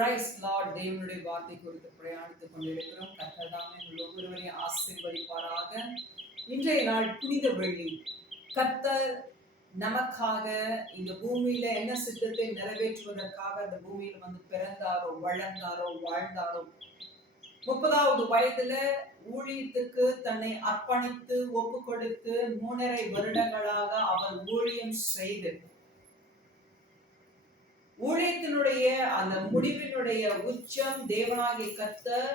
Price Lord. தேவனுடைய வார்த்தை குறித்து பிரயாணித்துக் கொண்டிருக்கிறோம். கர்த்தர் தாமே ஒவ்வொருவரையும் ஆசீர்வதிப்பாராக. இன்றைய நாள் புனித வெள்ளி. கர்த்தர் நமக்காக இந்த பூமியில என்ன சித்தத்தை நிறைவேற்றுவதற்காக இந்த பூமியில வந்து பிறந்தாரோ, வளர்ந்தாரோ, வாழ்ந்தாரோ, 30வது வயதுல ஊழியத்துக்கு தன்னை அர்ப்பணித்து ஒப்பு கொடுத்து 3.5 வருடங்களாக அவர் ஊழியம் செய்து ஊழியத்தினுடைய அந்த முடிவினுடைய உச்சம் தேவனாகிய கர்த்தர்,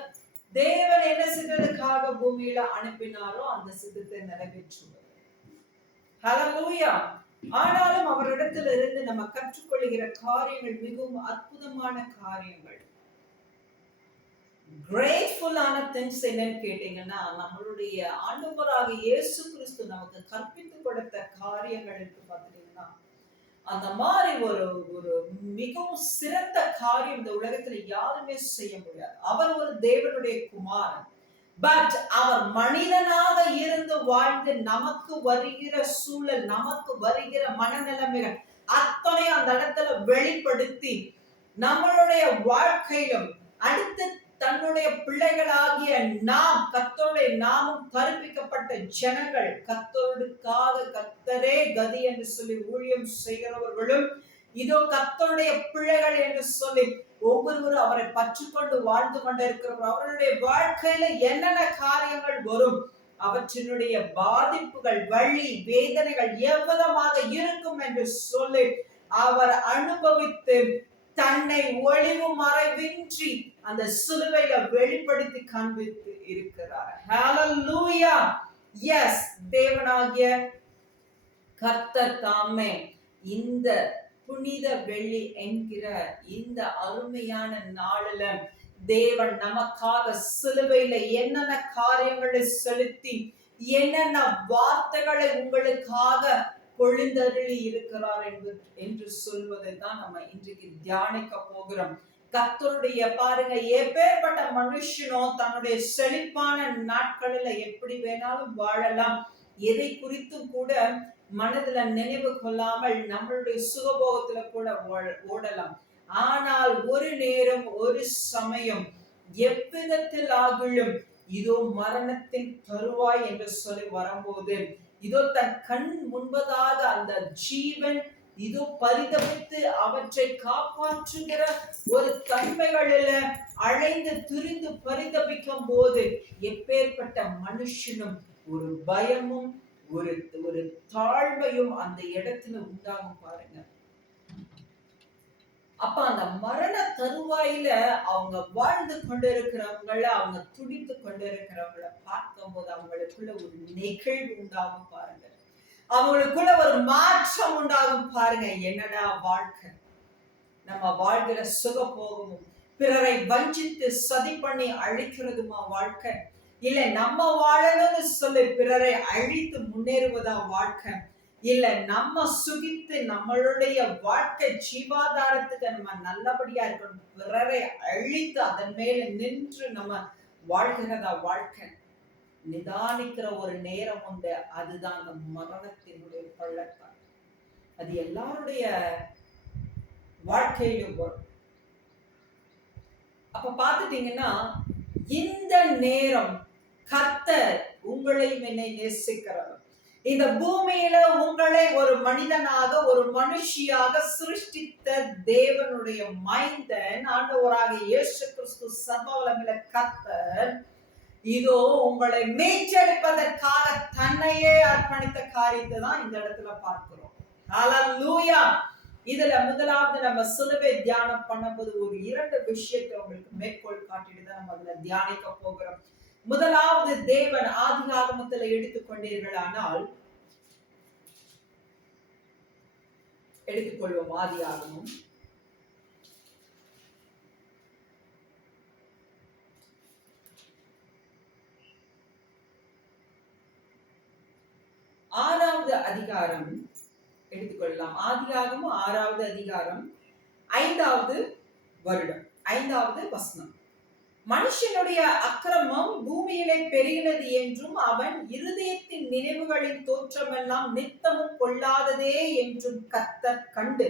தேவன் என்ன சித்தத்துக்காக பூமியில அனுப்பினாரோ அந்த சித்தத்தை நிறைவேற்றுவார். ஹல்லேலூயா. ஆனாலும் அவரிடத்தில் இருந்து நம்ம கற்றுக்கொள்கிற காரியங்கள் மிகவும் அற்புதமான காரியங்கள். கிரேட்ஃபுல்லான திங்ஸ் என்னன்னு கேட்டீங்கன்னா, நம்மளுடைய ஆண்டவராகிய இயேசு கிறிஸ்து நமக்கு கற்பித்து கொடுத்த காரியங்கள் என்று பார்த்தீங்கன்னா, அந்த மாதிரி ஒரு மிகவும் சிறந்த காரியம் இந்த உலகத்துல யாருமே செய்ய முடியாது. அவர் ஒரு தேவனுடைய குமாரன். பட் அவர் மனிதனாக இருந்து வாழ்ந்து நமக்கு வருகிற சூழல், நமக்கு வருகிற மனநிலைமைகள் அத்தனை அந்த இடத்துல வெளிப்படுத்தி நம்மளுடைய வாழ்க்கையிலும் அடுத்து தன்னுடைய பிள்ளைகளாகிய நாம், கர்த்தருடைய நாமும் கற்பிக்கப்பட்ட ஜனங்கள், கர்த்தருக்காக கர்த்தரே கதி என்று சொல்லி ஊழியம் செய்கிறவர்களும் இதோ கர்த்தருடைய பிள்ளைகள் என்று சொல்லி ஒவ்வொருவரும் அவரை பற்றிக்கொண்டு வாழ்ந்து கொண்டிருக்கிறவர். அவருடைய வாழ்க்கையில என்னென்ன காரியங்கள் வரும், அவற்றினுடைய பாதிப்புகள், வலி, வேதனைகள் எவ்விதமாக இருக்கும் என்று சொல்லி அவர் அனுபவித்து தன்னை ஒளிவு மறைவின்றி அந்த சிலுவையில வெளிப்படுத்தி காண்பித்து இருக்கிறார். ஹல்லேலூயா. எஸ், தேவனாகிய கர்த்தர் தாமே இந்த புனித வெள்ளி என்கிற இந்த அருமையான நாளில தேவன் நமக்காக சிலுவையில என்னென்ன காரியங்களை செலுத்தி என்னென்ன வார்த்தைகளை உங்களுக்காக பொழிந்தருளி இருக்கிறார் என்று சொல்வதை தான் நம்ம இன்றைக்கு தியானிக்க போகிறோம். கர்த்தருடைய பாருங்க, எப்பேற்பட்ட மனுஷனோ தன்னுடைய செழிப்பான நாட்களில எப்படி வேணாலும் வாழலாம், எதை குறித்தும் கூட மனதுல நினைவு கொள்ளாமல் நம்மளுடைய சுகபோகத்துல கூட ஓடலாம். ஆனால் ஒரு நேரம், ஒரு சமயம், எவ்விதத்தில் ஆகிலும் இதோ மரணத்தின் தருவாய் என்று சொல்லி வரும்போது, இதோ தன் கண் முன்பதாக அந்த ஜீவன் இதோ பரிதபித்து அவற்றை காப்பாற்றுகிற ஒரு தன்மைகளில அழைந்து திரிந்து பரிதபிக்கும் போது எப்பேற்பட்ட மனுஷனும் ஒரு பயமும் ஒரு தாழ்மையும் அந்த இடத்துல உண்டாகும் பாருங்க. அப்ப அந்த மரண தருவாயில அவங்க வாழ்ந்து கொண்டிருக்கிறவங்கள, அவங்க துடித்து கொண்டிருக்கிறவங்கள பார்க்கும் போது அவங்களுக்குள்ள ஒரு நெகிழ்வு உண்டாகும் பாருங்க. அவங்களுக்குள்ள ஒரு மாற்றம் உண்டாகும் பாருங்க. என்னடா வாழ்க்கை, நம்ம வாழ்கிற சுகபோகமும் பிறரை வஞ்சித்து சதி பண்ணி அழிக்கிறதுமா வாழ்க்கை, இல்ல நம்ம வாழணும்னு சொல்லி பிறரை அழித்து முன்னேறுவதா வாழ்க்கை, இல்ல நம்ம சுகித்து நம்மளுடைய வாழ்க்கை ஜீவாதாரத்துக்கு நம்ம நல்லபடியா இருக்கணும், பிறரை அழித்து அதன் மேல நின்று நம்ம வாழ்கிறதா வாழ்க்கை? நிதானிக்கிற ஒரு நேரம் உண்டு. அதுதான் அந்த மரணத்தினுடைய பள்ளத்தாக்கு. அது எல்லாருடைய வாழ்க்கையிலும் வரும். அப்ப பாத்துட்டீங்கன்னா, இந்த நேரம் கர்த்தர் உங்களையும் என்னை நேசிக்கிறவர், இந்த பூமியில உங்களை ஒரு மனிதனாக, ஒரு மனுஷியாக சிருஷ்டித்த தேவனுடைய மைந்தன் ஆண்டவராக இயேசு கிறிஸ்து சர்வவல்லமையுள்ள கர்த்தர் இதோ உங்களை மீட்டெடுப்பதற்காக தன்னையே அர்ப்பணித்த காரியத்தை தான் இந்த இடத்துல பார்க்கிறோம். ஹல்லேலூயா. இதுல முதலாவது நம்ம சிலுவை தியானம் பண்ணும்போது ஒரு 2 விஷயத்தை உங்களுக்கு மேற்கோள் காட்டிட்டு தான் நம்ம அதுல தியானிக்க போகிறோம். முதலாவது, தேவன் ஆதியாகமத்துல எடுத்துக்கொண்டீர்களானால், எடுத்துக்கொள்வோம் ஆதியாகமம் 6வது அதிகாரம் எடுத்துக்கொள்ளலாம். ஆதியாகமம் 6வது அதிகாரம் 5வது வருடம் 5வது வசனம். மனுஷனுடைய அக்கிரமம் பூமியிலே பெருகினது என்றும் அவன் இருதயத்தின் நினைவுகளின் தோற்றமெல்லாம் நித்தமும் கொள்ளாததே என்றும் கர்த்தர் கண்டு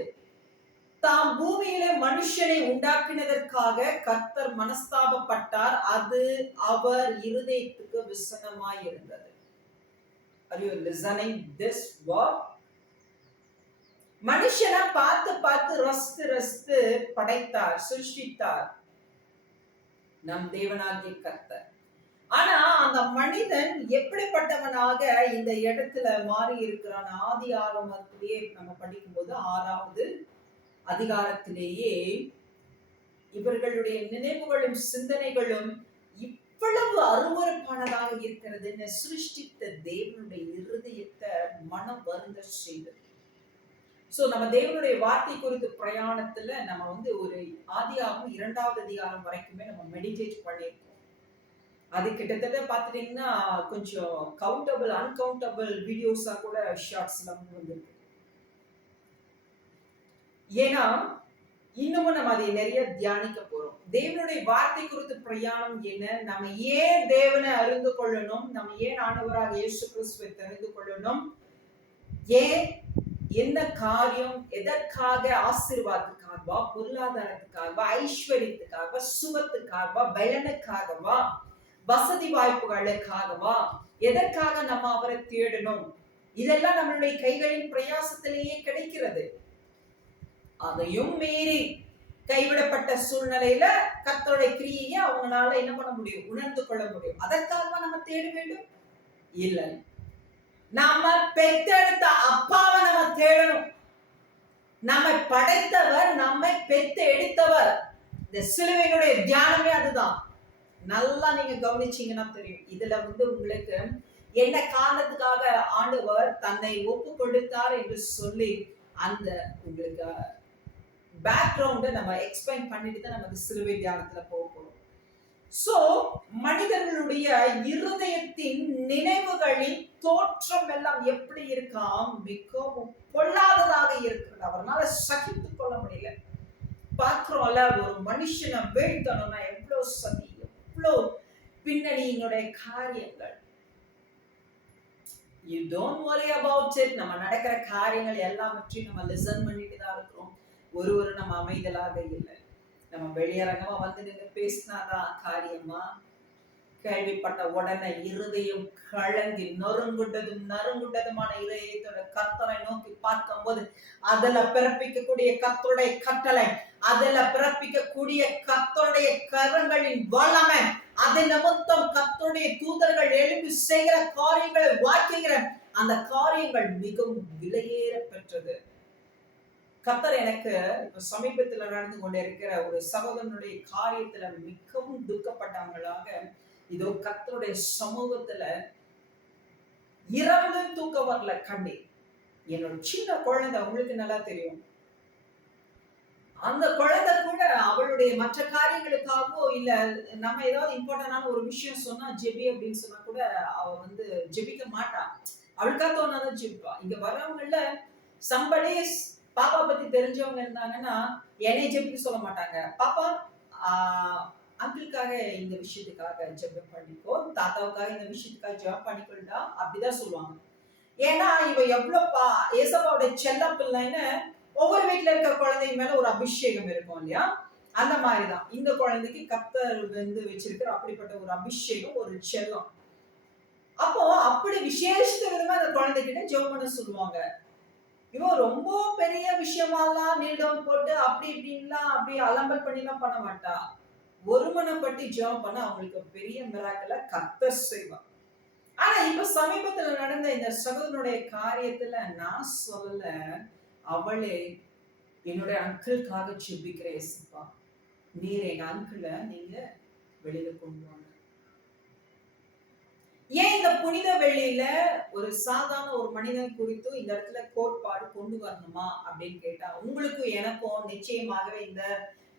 தாம் பூமியிலே மனுஷனை உண்டாக்கினதற்காக கர்த்தர் மனஸ்தாபப்பட்டார். அது அவர் இருதயத்துக்கு விசனமாய் இருந்தது. Are you listening this word? மனுஷனை பார்த்து பார்த்து ரசித்து ரசித்து படைத்தார், சிருஷ்டித்தார் நம் தேவனாகிய கர்த்தர். ஆனா அந்த மனிதன் எப்படிப்பட்டவனாக இந்த இடத்துல மாறி இருக்கிறான்? ஆதி ஆகமத்திலேயே நம்ம படிக்கும்போது 6வது அதிகாரத்திலேயே இவர்களுடைய நினைவுகளும் சிந்தனைகளும் இவ்வளவு அருவருப்பானதாக இருக்கிறது. சிருஷ்டித்த தேவனுடைய இருதயத்தை மனம் வருந்த செய்தது. சோ நம்ம தேவனுடைய வார்த்தை குறித்து பிரயாணத்துல நம்ம ஒரு ஆதியாகமம் 2வது அதிகாரம் வரைக்குமே நம்ம மெடிடேட் பண்ணியிருக்கோம். அது கிட்டத்தட்ட பாத்துட்டீங்கன்னா கொஞ்சம் கவுண்டபிள் அன்கவுண்டபிள் வீடியோஸா கூட ஷார்ட்ஸ்ல வந்திருக்கு. ஏன்னா இன்னமும் நம்ம அதை நிறைய தியானிக்க போறோம். தேவனுடைய வார்த்தை குறித்து பிரயாணம் என்ன, நம்ம ஏன் தேவனை அறிந்து கொள்ளணும், நம்ம ஏன் ஆண்டவராக இயேசு கிறிஸ்துவை தெரிந்து கொள்ளணும், ஏன் என்ன காரியம், எதற்காக, ஆசீர்வாதத்துக்காகவா, பொருளாதாரத்துக்காகவா, ஐஸ்வர்யத்துக்காகவா, சுகத்துக்காகவா, பலனுக்காகவா, வசதி வாய்ப்புகளுக்காகவா, எதற்காக நம்ம அவரை தேடணும்? இதெல்லாம் நம்மளுடைய கைகளின் பிரயாசத்திலேயே கிடைக்கிறது. அதையும் மீறி கைவிடப்பட்ட சூழ்நிலையில கர்த்தருடைய கிரியையை அவங்களால என்ன பண்ண முடியும்? உணர்ந்து கொள்ள முடியும். அதற்காக நம்ம தேட வேண்டும்? இல்லை. நாம பெத்தெடுத்த அப்பாவை நம்ம தேடணும். நம்மை படைத்தவர், நம்மை பெத்து எடுத்தவர். இந்த சிலுவையினுடைய தியானமே அதுதான். நல்லா நீங்க கவனிச்சீங்கன்னா தெரியும். இதுல உங்களுக்கு என்ன காரணத்துக்காக ஆண்டவர் தன்னை ஒப்பு கொடுத்தார் என்று சொல்லி அந்த உங்களுக்கு பேக்ரவுண்ட நம்ம எக்ஸ்பிளைன் பண்ணிட்டு தான் நம்ம சிலுவை தியானத்துல போக போறோம். சோ மனிதர்களுடைய இருதயத்தின் நினைவுகளின் தோற்றம் எல்லாம் எப்படி இருக்காம்? மிகவும் பொல்லாததாக இருக்கிறது. அவரால் சகித்துக் கொள்ள முடியல. பார்க்கிறோம்ல, ஒரு மனுஷனை வீழ்த்தணும்னா எவ்வளவு சதி, எவ்வளவு பின்னணியினுடைய காரியங்கள். You don't worry about it. நம்ம நடக்கிற காரியங்கள் எல்லாவற்றையும் நம்ம லிசன் பண்ணிட்டு தான் இருக்கிறோம். ஒரு நம்ம அமைதலாக இல்லை. நம்ம வெளியரங்கமா நின்று பேசினாதான் காரியமா? கேள்விப்பட்ட உடனே இருதயம் கலங்கி நறுங்குண்டதுமான இதயத்தோட கர்த்தரை நோக்கி பார்க்கும்போது அதுல பிறப்பிக்கக்கூடிய கர்த்தருடைய கட்டளை, அதுல பிறப்பிக்கக்கூடிய கர்த்தருடைய கரங்களின் வல்லமை, அதை நிமித்தம் கர்த்தருடைய தூதர்கள் எழுப்பி செய்கிற காரியங்களை வாக்குகிற அந்த காரியங்கள் மிகவும் விலையேற பெற்றது. கர்த்தர் எனக்கு இப்ப சமீபத்துல நடந்து கொண்டே இருக்கிற ஒரு சகோதரனுடைய காரியத்துல மிகவும் துக்கப்பட்டவங்களாக இதோ கர்த்தருடைய சமூகத்துல இரவு தூக்கம் வரல கண்டேன். என்னோட சின்ன குழந்தை, உங்களுக்கு நல்லா தெரியும், அந்த குழந்தை கூட அவளுடைய மற்ற காரியங்களுக்காகவோ இல்ல நம்ம ஏதாவது இம்பார்ட்டன்டான ஒரு விஷயம் சொன்னா ஜெபி அப்படின்னு சொன்னா கூட அவ ஜெபிக்க மாட்டா. அவளுக்கா தோணாதான் ஜெபிப்பா. இங்க வர்றவங்கல சம்படி பாப்பா பத்தி தெரிஞ்சவங்க இருந்தாங்கன்னா என்னை ஜெபிக்க சொல்ல மாட்டாங்க. பாப்பா அங்கிளுக்காக இந்த விஷயத்துக்காக ஜெபம் பண்ணிக்கோ, தாத்தாவுக்காக இந்த விஷயத்துக்காக ஜெபம் பண்ணிக்கொண்டா, அப்படிதான் சொல்லுவாங்க. ஏன்னா இவ எவ்வளவு ஏசப்பாவோட செல்ல பிள்ளைன்னு ஒவ்வொரு வீட்டுல இருக்க குழந்தை மேல ஒரு அபிஷேகம் இருக்கும் இல்லையா? அந்த மாதிரிதான் இந்த குழந்தைக்கு கர்த்தர் வச்சிருக்கிற அப்படிப்பட்ட ஒரு அபிஷேகம், ஒரு செல்லம். அப்போ அப்படி விசேஷ விதமா அந்த குழந்தைகிட்ட ஜெபம் பண்ண சொல்லுவாங்க. இவன் ரொம்ப பெரிய விஷயமாலாம் நீல் டவுன் போட்டு அப்படி இப்படின்லாம் அப்படி அலம்பல் பண்ணிலாம் பண்ண மாட்டா. ஒருமனப்பட்டு ஜெபம் பண்ண அவங்களுக்கு பெரிய மிராக்கிளை கர்த்தர் செய்வான். ஆனா இப்ப சமீபத்துல நடந்த இந்த சகோதரனுடைய காரியத்துல நான் சொல்லல, அவளே என்னுடைய அங்கிளுக்காக ஜெபிக்கிற ஏசப்பா, நீர் எங்க அங்கிளை நீங்க வெளியில கொண்டு வாங்க. ஏன் இந்த புனித வெள்ளியில ஒரு சாதாரண ஒரு மனிதன் குறித்து இந்த இடத்துல கோட்பாடு கொண்டு வரணுமா அப்படின்னு கேட்டா, உங்களுக்கும் எனக்கும் நிச்சயமாகவே இந்த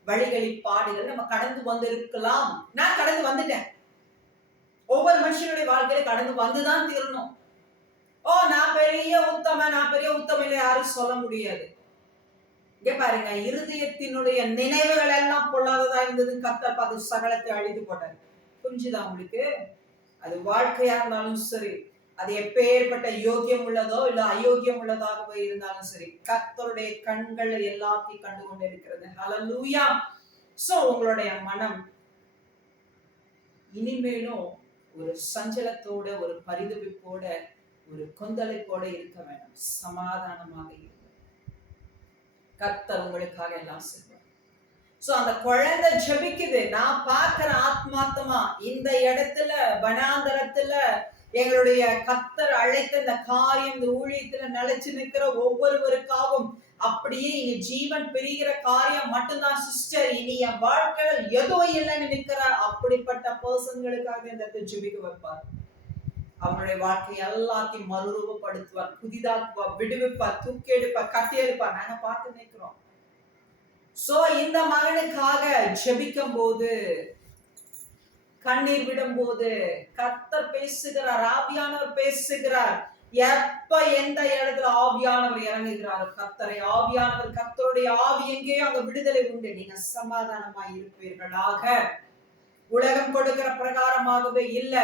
வழிகளில் பாடுகள் நம்ம கடந்து வந்திருக்கலாம். நான் கடந்து வந்துட்டேன். ஒவ்வொரு மனுஷனுடைய வாழ்க்கையில கடந்து வந்துதான் தீரணும். நான் பெரிய உத்தம இல்லை யாரும் சொல்ல முடியாது. இங்க பாருங்க, இருதயத்தினுடைய நினைவுகள் எல்லாம் பொல்லாததா இருந்தது. கர்த்தர் பார்த்து சகலத்தை அழித்து போட்டார். புரிஞ்சுதா உங்களுக்கு? அது வாழ்க்கையா இருந்தாலும் சரி, அது எப்பேற்பட்ட யோகியம் உள்ளதோ இல்ல அயோக்கியம் உள்ளதாகவோ இருந்தாலும் சரி, கர்த்தருடைய கண்கள் எல்லாத்தையும் கண்டு கொண்டு இருக்கிறது. ஹல்லேலூயா. சோ உங்களுடைய மனம் இனிமேலும் ஒரு சஞ்சலத்தோட, ஒரு பரிதவிப்போட, ஒரு கொந்தளிப்போட இருக்க வேண்டாம். சமாதானமாக இருக்க. கர்த்தர் உங்களுக்காக எல்லாம் செய்வார். சோ அந்த குழந்தை ஜெபிக்குது. நான் பார்க்கிற ஆத்மார்த்தமா இந்த இடத்துல வனாந்தரத்துல எங்களுடைய கர்த்தர் அழைத்த இந்த காரியம், இந்த ஊழியத்துல நிலைச்சு நிற்கிற ஒவ்வொருவருக்காகவும் அப்படியே இனி ஜீவன் பிரிகிற காரியம் மட்டும்தான் சிஸ்டர், இனி என் வாழ்க்கையில எதுவும் இல்லைன்னு நிற்கிறார். அப்படிப்பட்ட பர்சன்களுக்காக இந்த ஜெபிக்க வைப்பார். அவனுடைய வாழ்க்கை எல்லாத்தையும் மறுரூபப்படுத்துவார், புதிதாக்குவார், விடுவிப்பார், தூக்கி எடுப்பார், கட்டி எடுப்பார். நாங்க பார்த்து நிற்கிறோம். சோ இந்த மகனுக்காக ஜெபிக்கும் போது, கண்ணீர் விடும் போது கர்த்தர் பேசுகிறார், ஆவியானவர் பேசுகிறார். எப்ப எந்த இடத்துல ஆவியானவர் இறங்குகிறார், கர்த்தரை ஆவியானவர், கர்த்தருடைய ஆவி எங்கேயோ அங்க விடுதலை உண்டு. நீங்க சமாதானமாய் இருப்பீர்களாக. உலகம் கொடுக்கிற பிரகாரமாகவே இல்ல,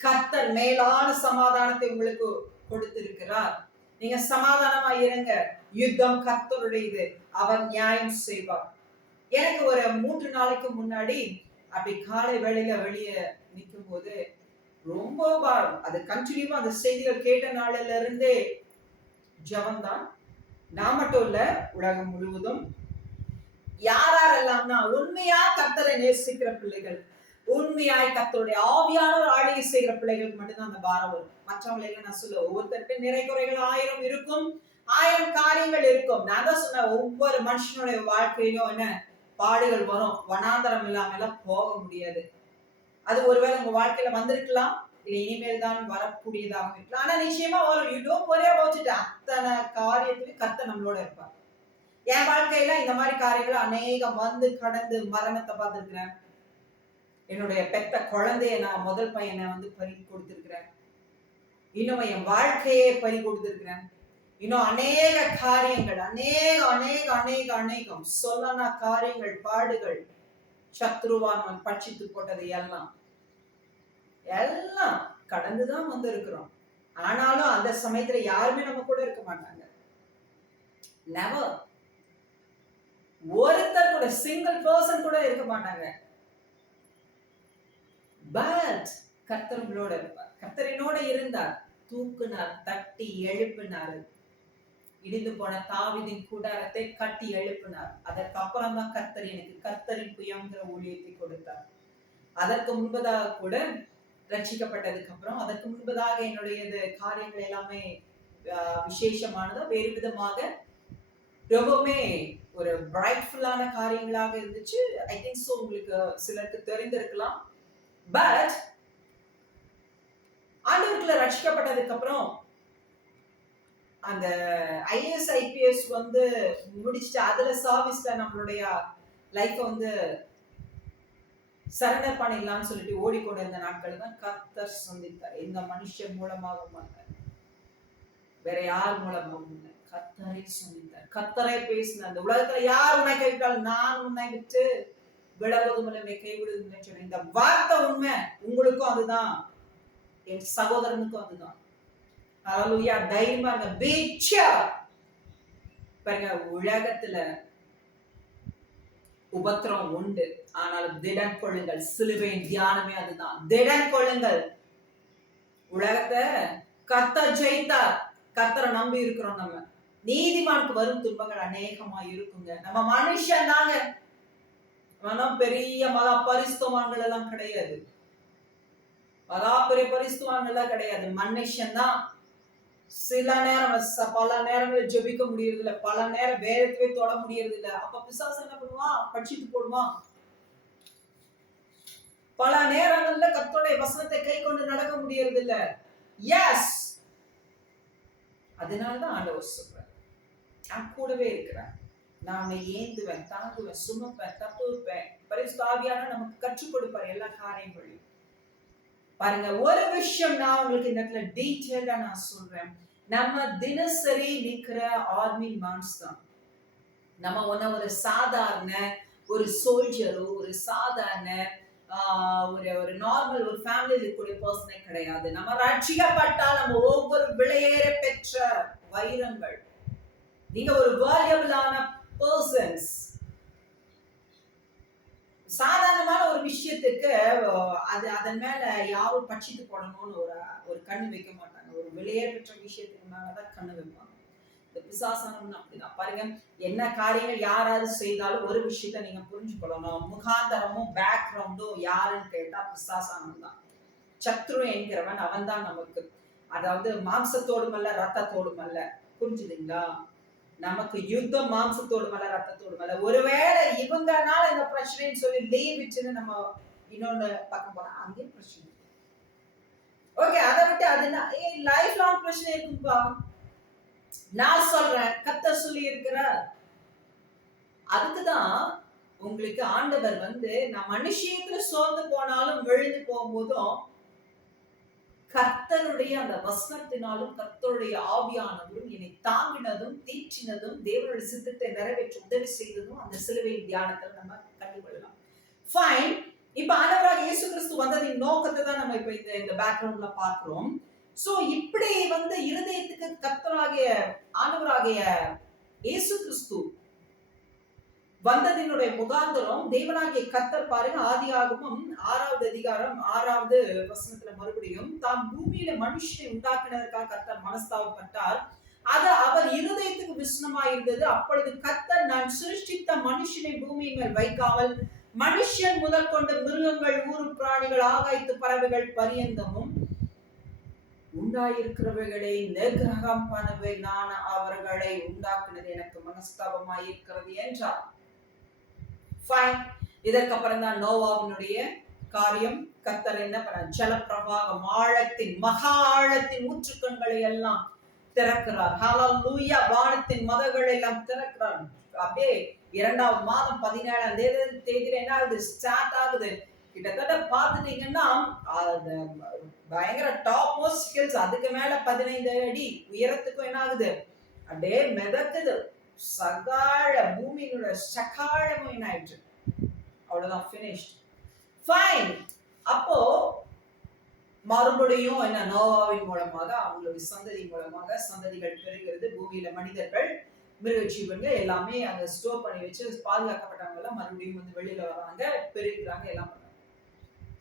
கர்த்தர் மேலான சமாதானத்தை உங்களுக்கு கொடுத்திருக்கிறார். நீங்க சமாதானமா இருங்க. யுத்தம் கர்த்தருடையது, அவர் நியாயம் செய்வார். எனக்கு ஒரு 3 நாளைக்கு முன்னாடி அப்படி காலை வேளையில வெளியே நிற்கும் போது ரொம்ப அது கண்டினியூவா அந்த செய்திகள் கேட்ட நாளில இருந்தே ஜெபம் தான். நான் மட்டும் இல்ல, உலகம் முழுவதும் யாரெல்லாம்னா உண்மையா கர்த்தரை நேசிக்கிற பிள்ளைகள், உண்மையாய் கர்த்தருடைய ஆவியானவர் ஆளுகை செய்கிற பிள்ளைகளுக்கு மட்டும்தான் அந்த பாரம் வரும். மற்றவங்களை நான் சொல்ல, ஒவ்வொருத்தருக்கு நிறை குறைகள் 1000 இருக்கும், 1000 காரியங்கள் இருக்கும். நான் தான் சொன்ன, ஒவ்வொரு மனுஷனுடைய வாழ்க்கையிலும் என்ன பாடுகள் வரும். வனாந்தரம் இல்லாம போக முடியாது. அது ஒருவேளை உங்க வாழ்க்கையில வந்திருக்கலாம், இல்ல இனிமேல் தான் வரக்கூடியதாக இருக்கலாம். ஆனா நிச்சயமா வரும். You don't worry about it. அத்தனை காரியத்திலும் கர்த்தர் நம்மளோட இருப்பார். என் வாழ்க்கையில இந்த மாதிரி காரியங்கள் அநேகம் வந்து கடந்து மரணத்தை பார்த்திருக்கிறேன். என்னுடைய பெத்த குழந்தைய, நான் முதல் பையனை பறி கொடுத்திருக்கிறேன். இன்னும் என் வாழ்க்கையே பறி கொடுத்திருக்கிறேன். இன்னும் அநேக காரியங்கள், அநேகம் சொல்லனா காரியங்கள், பாடுகள், சத்ருவான் பட்சித்து போட்டது எல்லாம் கடந்துதான் இருக்கிறோம். ஆனாலும் அந்த சமயத்துல யாருமே நம்ம கூட இருக்க மாட்டாங்க. நெவர். ஒருத்தர் கூட, சிங்கிள் பர்சன் கூட இருக்க மாட்டாங்க. பட் கர்த்தர் உங்களோட இருப்பார். கர்த்தர் என்னோட இருந்தார், தூக்குனார், தட்டி எழுப்பினார். இடிந்து போன தாவீதின் கூடாரத்தை கட்டி எழுப்பினார். அதற்கப்புறம் தான் கர்த்தர் எனக்கு கர்த்தரின் புயங்கிற ஊழியத்தை கொடுத்தார். அதற்கு முன்பதாக கூட ரட்சிக்கப்பட்டதுக்கு அப்புறம், அதற்கு முன்பதாக என்னுடைய காரியங்கள் எல்லாமே விசேஷமானதா, வேறு விதமாக ரொம்பவுமே ஒரு பிரைட்ஃபுல்லான காரியங்களாக இருந்துச்சு. ஐ திங்க் சோ உங்களுக்கு சிலருக்கு தெரிந்திருக்கலாம். பட் ஆண்டவருக்குள்ள ரட்சிக்கப்பட்டதுக்கு அப்புறம் அந்த IAS IPS முடிச்சுட்டு அதுல சர்வீஸ்ல நம்மளுடைய லைஃப் சரண்டர் பண்ணிடலாம்னு சொல்லிட்டு ஓடிக்கொண்டு இருந்த நாட்கள் தான் கர்த்தர் சந்தித்தார். இந்த மனுஷன் மூலமாக வேற யார் மூலமாகவும் இல்லை, கர்த்தரை சந்தித்தார். கர்த்தரை பேசினார். அந்த உலகத்துல யார் உன்னை கைவிட்டாலும் நான் உன்னை விட்டு விலகுவதும் இல்லை, கைவிடுவதும் சொன்ன இந்த வார்த்தை உண்மை. உங்களுக்கும் அதுதான், என் சகோதரனுக்கும் அதுதான். ஹல்லேலூயா. தைரியமா இருங்க. பீச்சா பாருங்க, உலகத்துல உபத்திரம் உண்டு, ஆனால் திடன் கொள்ளுங்கள். சிலுவையின் தியானமே அதுதான். திடன் கொள்ளுங்கள். உலகத்தை கர்த்தர் ஜெயித்தார். கர்த்தரை நம்பி இருக்கிறோம். நம்ம நீதிமானுக்கு வரும் துன்பங்கள் அநேகமா இருக்குங்க. நம்ம மனுஷன் தாங்க, பெரிய மகா பரிசுத்தவான்கள் எல்லாம் கிடையாது. மகா பெரிய பரிசுத்தவான்கள் எல்லாம் கிடையாது. மனுஷன் தான். சில நேரம் பல நேரங்கள் ஜெபிக்க முடியறது இல்ல, பல நேரம் வேதத்தையே தொட முடியறது இல்ல. அப்ப பிசாசு என்ன பண்ணுவான்? பட்சித்து போடுவான். பல நேரங்கள்ல கர்த்தருடைய வசனத்தை கை கொண்டு நடக்க முடியறது இல்ல. எஸ், அதனாலதான் ஆண்டவர் சொல்றார், நான் கூடவே இருக்கிறேன், நான் உன்னை ஏந்துவேன், தாங்குவேன், சுமப்பேன், தப்புவேன். பரிசுத்த ஆவியானவர் நமக்கு கற்றுக் கொடுப்பார் எல்லா காரியங்களையும். பாருங்க, ஒரு விஷயம் நான் உங்களுக்கு இந்த இடத்துல டீடைலா நான் சொல்றேன். நம்ம தினசரி நிக்கிற ஆர்மி மேன்ஸ் தான். நம்ம ஒரு சாதாரண ஒரு சோல்ஜரோ, ஒரு சாதாரண ஒரு ஒரு நார்மல் ஒரு ஃபேமிலியில் இருக்கக்கூடிய பர்சனே கிடையாது. நம்ம ரட்சிக்கப்பட்டால் நம்ம ஒவ்வொரு விலையேற பெற்ற வைரங்கள். நீங்க ஒரு வேல்யூபிளான பர்சன்ஸ். சாதாரணமான ஒரு விஷயத்துக்கு அது அதன் மேல யாரும் பட்சித்து போடணும்னு ஒரு கண்ணு வைக்க மாட்டாங்க. ஒரு விலையேற பெற்ற விஷயத்துக்கு மேலதான் கண்ணு வைப்பாங்க. இந்த பிசாசானவன் அப்படிதான். பாருங்க, என்ன காரியங்கள் யாராவது செய்தாலும் ஒரு விஷயத்த நீங்க புரிஞ்சுக்கொள்ளணும். முகாந்தரமும் பேக்ரவுண்டும் யாருன்னு கேட்டா பிசாசானவன் தான். சத்ரு என்கிறவன் அவன் தான் நமக்கு. அதாவது மாம்சத்தோடும் அல்ல ரத்தத்தோடும் அல்ல. புரிஞ்சுதுங்களா? நமக்கு யுத்தம் மாம்சத்தோடும் அல்ல ரத்தத்தோடும் அல்ல. ஒருவேளை இவங்கனால இந்த பிரச்சனைன்னு சொல்லி லீவ் விட்டுன்னு நம்ம இன்னொன்னு பார்க்க போனா அங்கேயும் பிரச்சனை. ஓகே, அதை விட்டு அது லைஃப் லாங் பிரச்சனை இருக்கும்பா. நான் சொல்றேன், கர்த்தர் சொல்லி இருக்கிறார். அதுக்குதான் உங்களுக்கு ஆண்டவர் நான் மனுஷியத்துல சோர்ந்து போனாலும் விழுந்து போகும்போதும் கர்த்தருடைய அந்த வசனத்தினாலும் கர்த்தருடைய ஆவியானவரும் என்னை தாங்கினதும் தீற்றினதும் தேவனுடைய சித்தத்தை நிறைவேற்ற உதவி செய்ததும் அந்த சிலுவையின் தியானத்தில் நம்ம கண்டுகொள்ளலாம். ஃபைன். இப்ப ஆண்டவராக இயேசு கிறிஸ்து வந்ததின் நோக்கத்தை தான் நம்ம இப்ப இந்த பேக்ரவுண்ட்ல பார்க்கிறோம். சோ இப்படி இருதயத்துக்கு கர்த்தராகிய ஆண்டவராகிய இயேசு கிறிஸ்து வந்ததினுடைய முகாந்தரம் தேவனாகிய கர்த்தர் பாருங்க, ஆதியாகமம் 6வது அதிகாரம் 6வது வசனத்துல மறுபடியும் தாம் பூமியில மனுஷனை உண்டாக்குனதற்காக கர்த்தர் மனஸ்தாபப்பட்டார். அது அவர் இருதயத்துக்கு விசனமாயிருந்தது. அப்பொழுது கர்த்தர், நான் சிருஷ்டித்த மனுஷனை பூமியின் மேல் வைக்காமல் மனுஷன் முதல் கொண்டு மிருகங்கள் ஊரு பிராணிகள் ஆகாயத்து பறவைகள் பரியந்தமும் உண்டாயிருக்கிறவைகளை நிகிரகம் பண்ணவே நான் அவர்களை உண்டாக்குனது எனக்கு மனஸ்தாபமாயிருக்கிறது என்றார். இதற்கு அப்புறம் தான் நோவாவினுடைய காரியம். கர்த்தர் என்ன பண்ண, ஜலப்பிரவாகம் ஆழத்தின் மகா ஆழத்தின் ஊற்றுக்கண்களை எல்லாம் திறக்கிறார். ஹல்லேலூயா. வானத்தின் மதகுகளை எல்லாம் திறக்கிறார். அப்படியே 2வது மாதம் 17ஆம் தேதியில என்ன ஆகுது, ஸ்டார்ட் ஆகுது. கிட்டத்தட்ட பாத்துட்டீங்கன்னா பயங்கர டாப் மோஸ்ட் ஹில்ஸ், அதுக்கு மேல 15 அடி உயரத்துக்கும் என்ன ஆகுது, அப்படியே மிதக்குது. சகாழ பூமியினுடைய சகாழமும் என்ன ஆயிடுச்சு, அவ்வளவுதான், finished. Fine. அப்போ மறுபடியும் என்ன, நோவாவின் மூலமாக அவங்களுடைய சந்ததி மூலமாக சந்ததிகள் பெருகிறது. பூமியில மனிதர்கள் மிருக ஜீவன்கள் எல்லாமே அங்க ஸ்டோர் பண்ணி வச்சு பாதுகாக்கப்பட்டவங்க எல்லாம் மறுபடியும் வெளியில வராங்க, பெருகிறாங்க, எல்லாம் பண்றாங்க.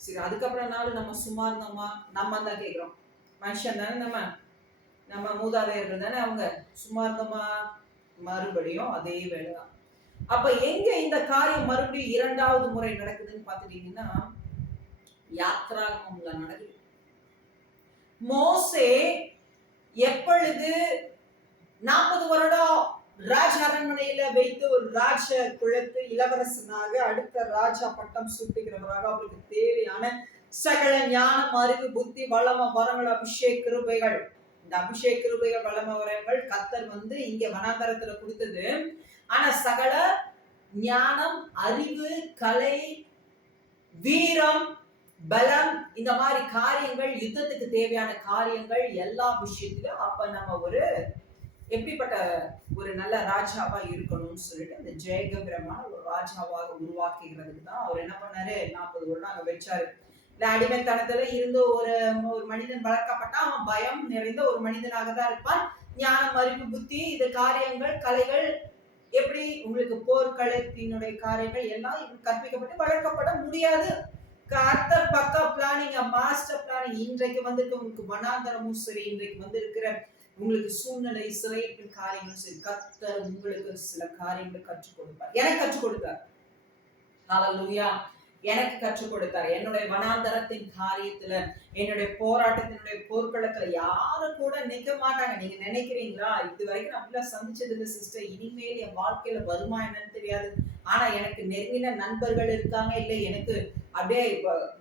சரி, அதுக்கப்புறம் நாளும் நம்ம சும்மா இருந்தோமா? நம்ம தான் கேட்கிறோம். மனுஷன் தானே, நம்ம மூதாதையர்கள் தானே, அவங்க சும்மா இருந்தோமா? மறுபடியும் அதே வேலைதான். அப்ப எங்க இந்த காரியம் மறுபடியும் 2வது முறை நடக்குதுன்னு பாத்துட்டீங்கன்னா யாத்ராகமம்ல நடக்குது. மோசே எப்பொழுது 40 வருடம் ராஜ அரண்மனையில வைத்து ஒரு ராஜ குலத்து இளவரசனாக அடுத்த ராஜா பட்டம் சூட்டுகிறவராக அவருக்கு தேவையான சகல ஞானம், அறிவு, புத்தி, வளம, வரங்கள், அபிஷேக கிருபைகள், இந்த அபிஷேக கிருபைகள், வளம, வரங்கள் கர்த்தர் இங்க வனாந்தரத்துல கொடுத்தது. ஆனா சகல ஞானம், அறிவு, கலை, வீரம், பலம், இந்த மாதிரி காரியங்கள், யுத்தத்துக்கு தேவையான காரியங்கள் எல்லா விஷயத்திலும் அப்ப நம்ம ஒரு எப்படிப்பட்ட ஒரு நல்ல ராஜாவா இருக்கணும்னு சொல்லிட்டு அந்த ஜெயகபிரமான ஒரு ராஜாவாக உருவாக்குகிறதுக்கு தான் அவர் என்ன பண்ணாரு, 40 வருடம் அங்க வச்சாரு. அடிமைத்தனத்துல இருந்து ஒரு மனிதன் வளர்க்கப்பட்டா அவன் பயம் நிறைந்த ஒரு மனிதனாக தான் இருப்பான். ஞானம், அறிவு, புத்தி, இந்த காரியங்கள், கலைகள், எப்படி உங்களுக்கு போர்க்களத்தினுடைய காரியங்கள் எல்லாம் கற்பிக்கப்பட்டு வளர்க்கப்பட முடியாது. கர்த்தர் பக்கா பிளானிங், மாஸ்டர் பிளானிங். இன்றைக்கு உங்களுக்கு வனாந்தரமும் சரி, இன்றைக்கு வந்திருக்கிற உங்களுக்கு சூழ்நிலை, சிறைப்பின் காரியங்களும் சரி, கர்த்தர் உங்களுக்கு சில காரியங்களை கற்றுக் கொடுப்பார். எனக்கு கற்றுக் கொடுத்தார். ஹல்லேலூயா. எனக்கு கற்றுக் கொடுத்தார். என்னுடைய வனாந்தரத்தின் காரியத்துல, என்னுடைய போராட்டத்தினுடைய போர்க்களத்துல யாரும் கூட நிக்க மாட்டாங்க. நீங்க நினைக்கிறீங்களா, இது வரைக்கும் நான் அப்படிலாம் சந்திச்சது இல்லை சிஸ்டர், இனிமேல் என் வாழ்க்கையில வருமா என்னன்னு தெரியாது. ஆனா எனக்கு நெருங்கின நண்பர்கள் இருக்காங்க, இல்ல எனக்கு அப்படியே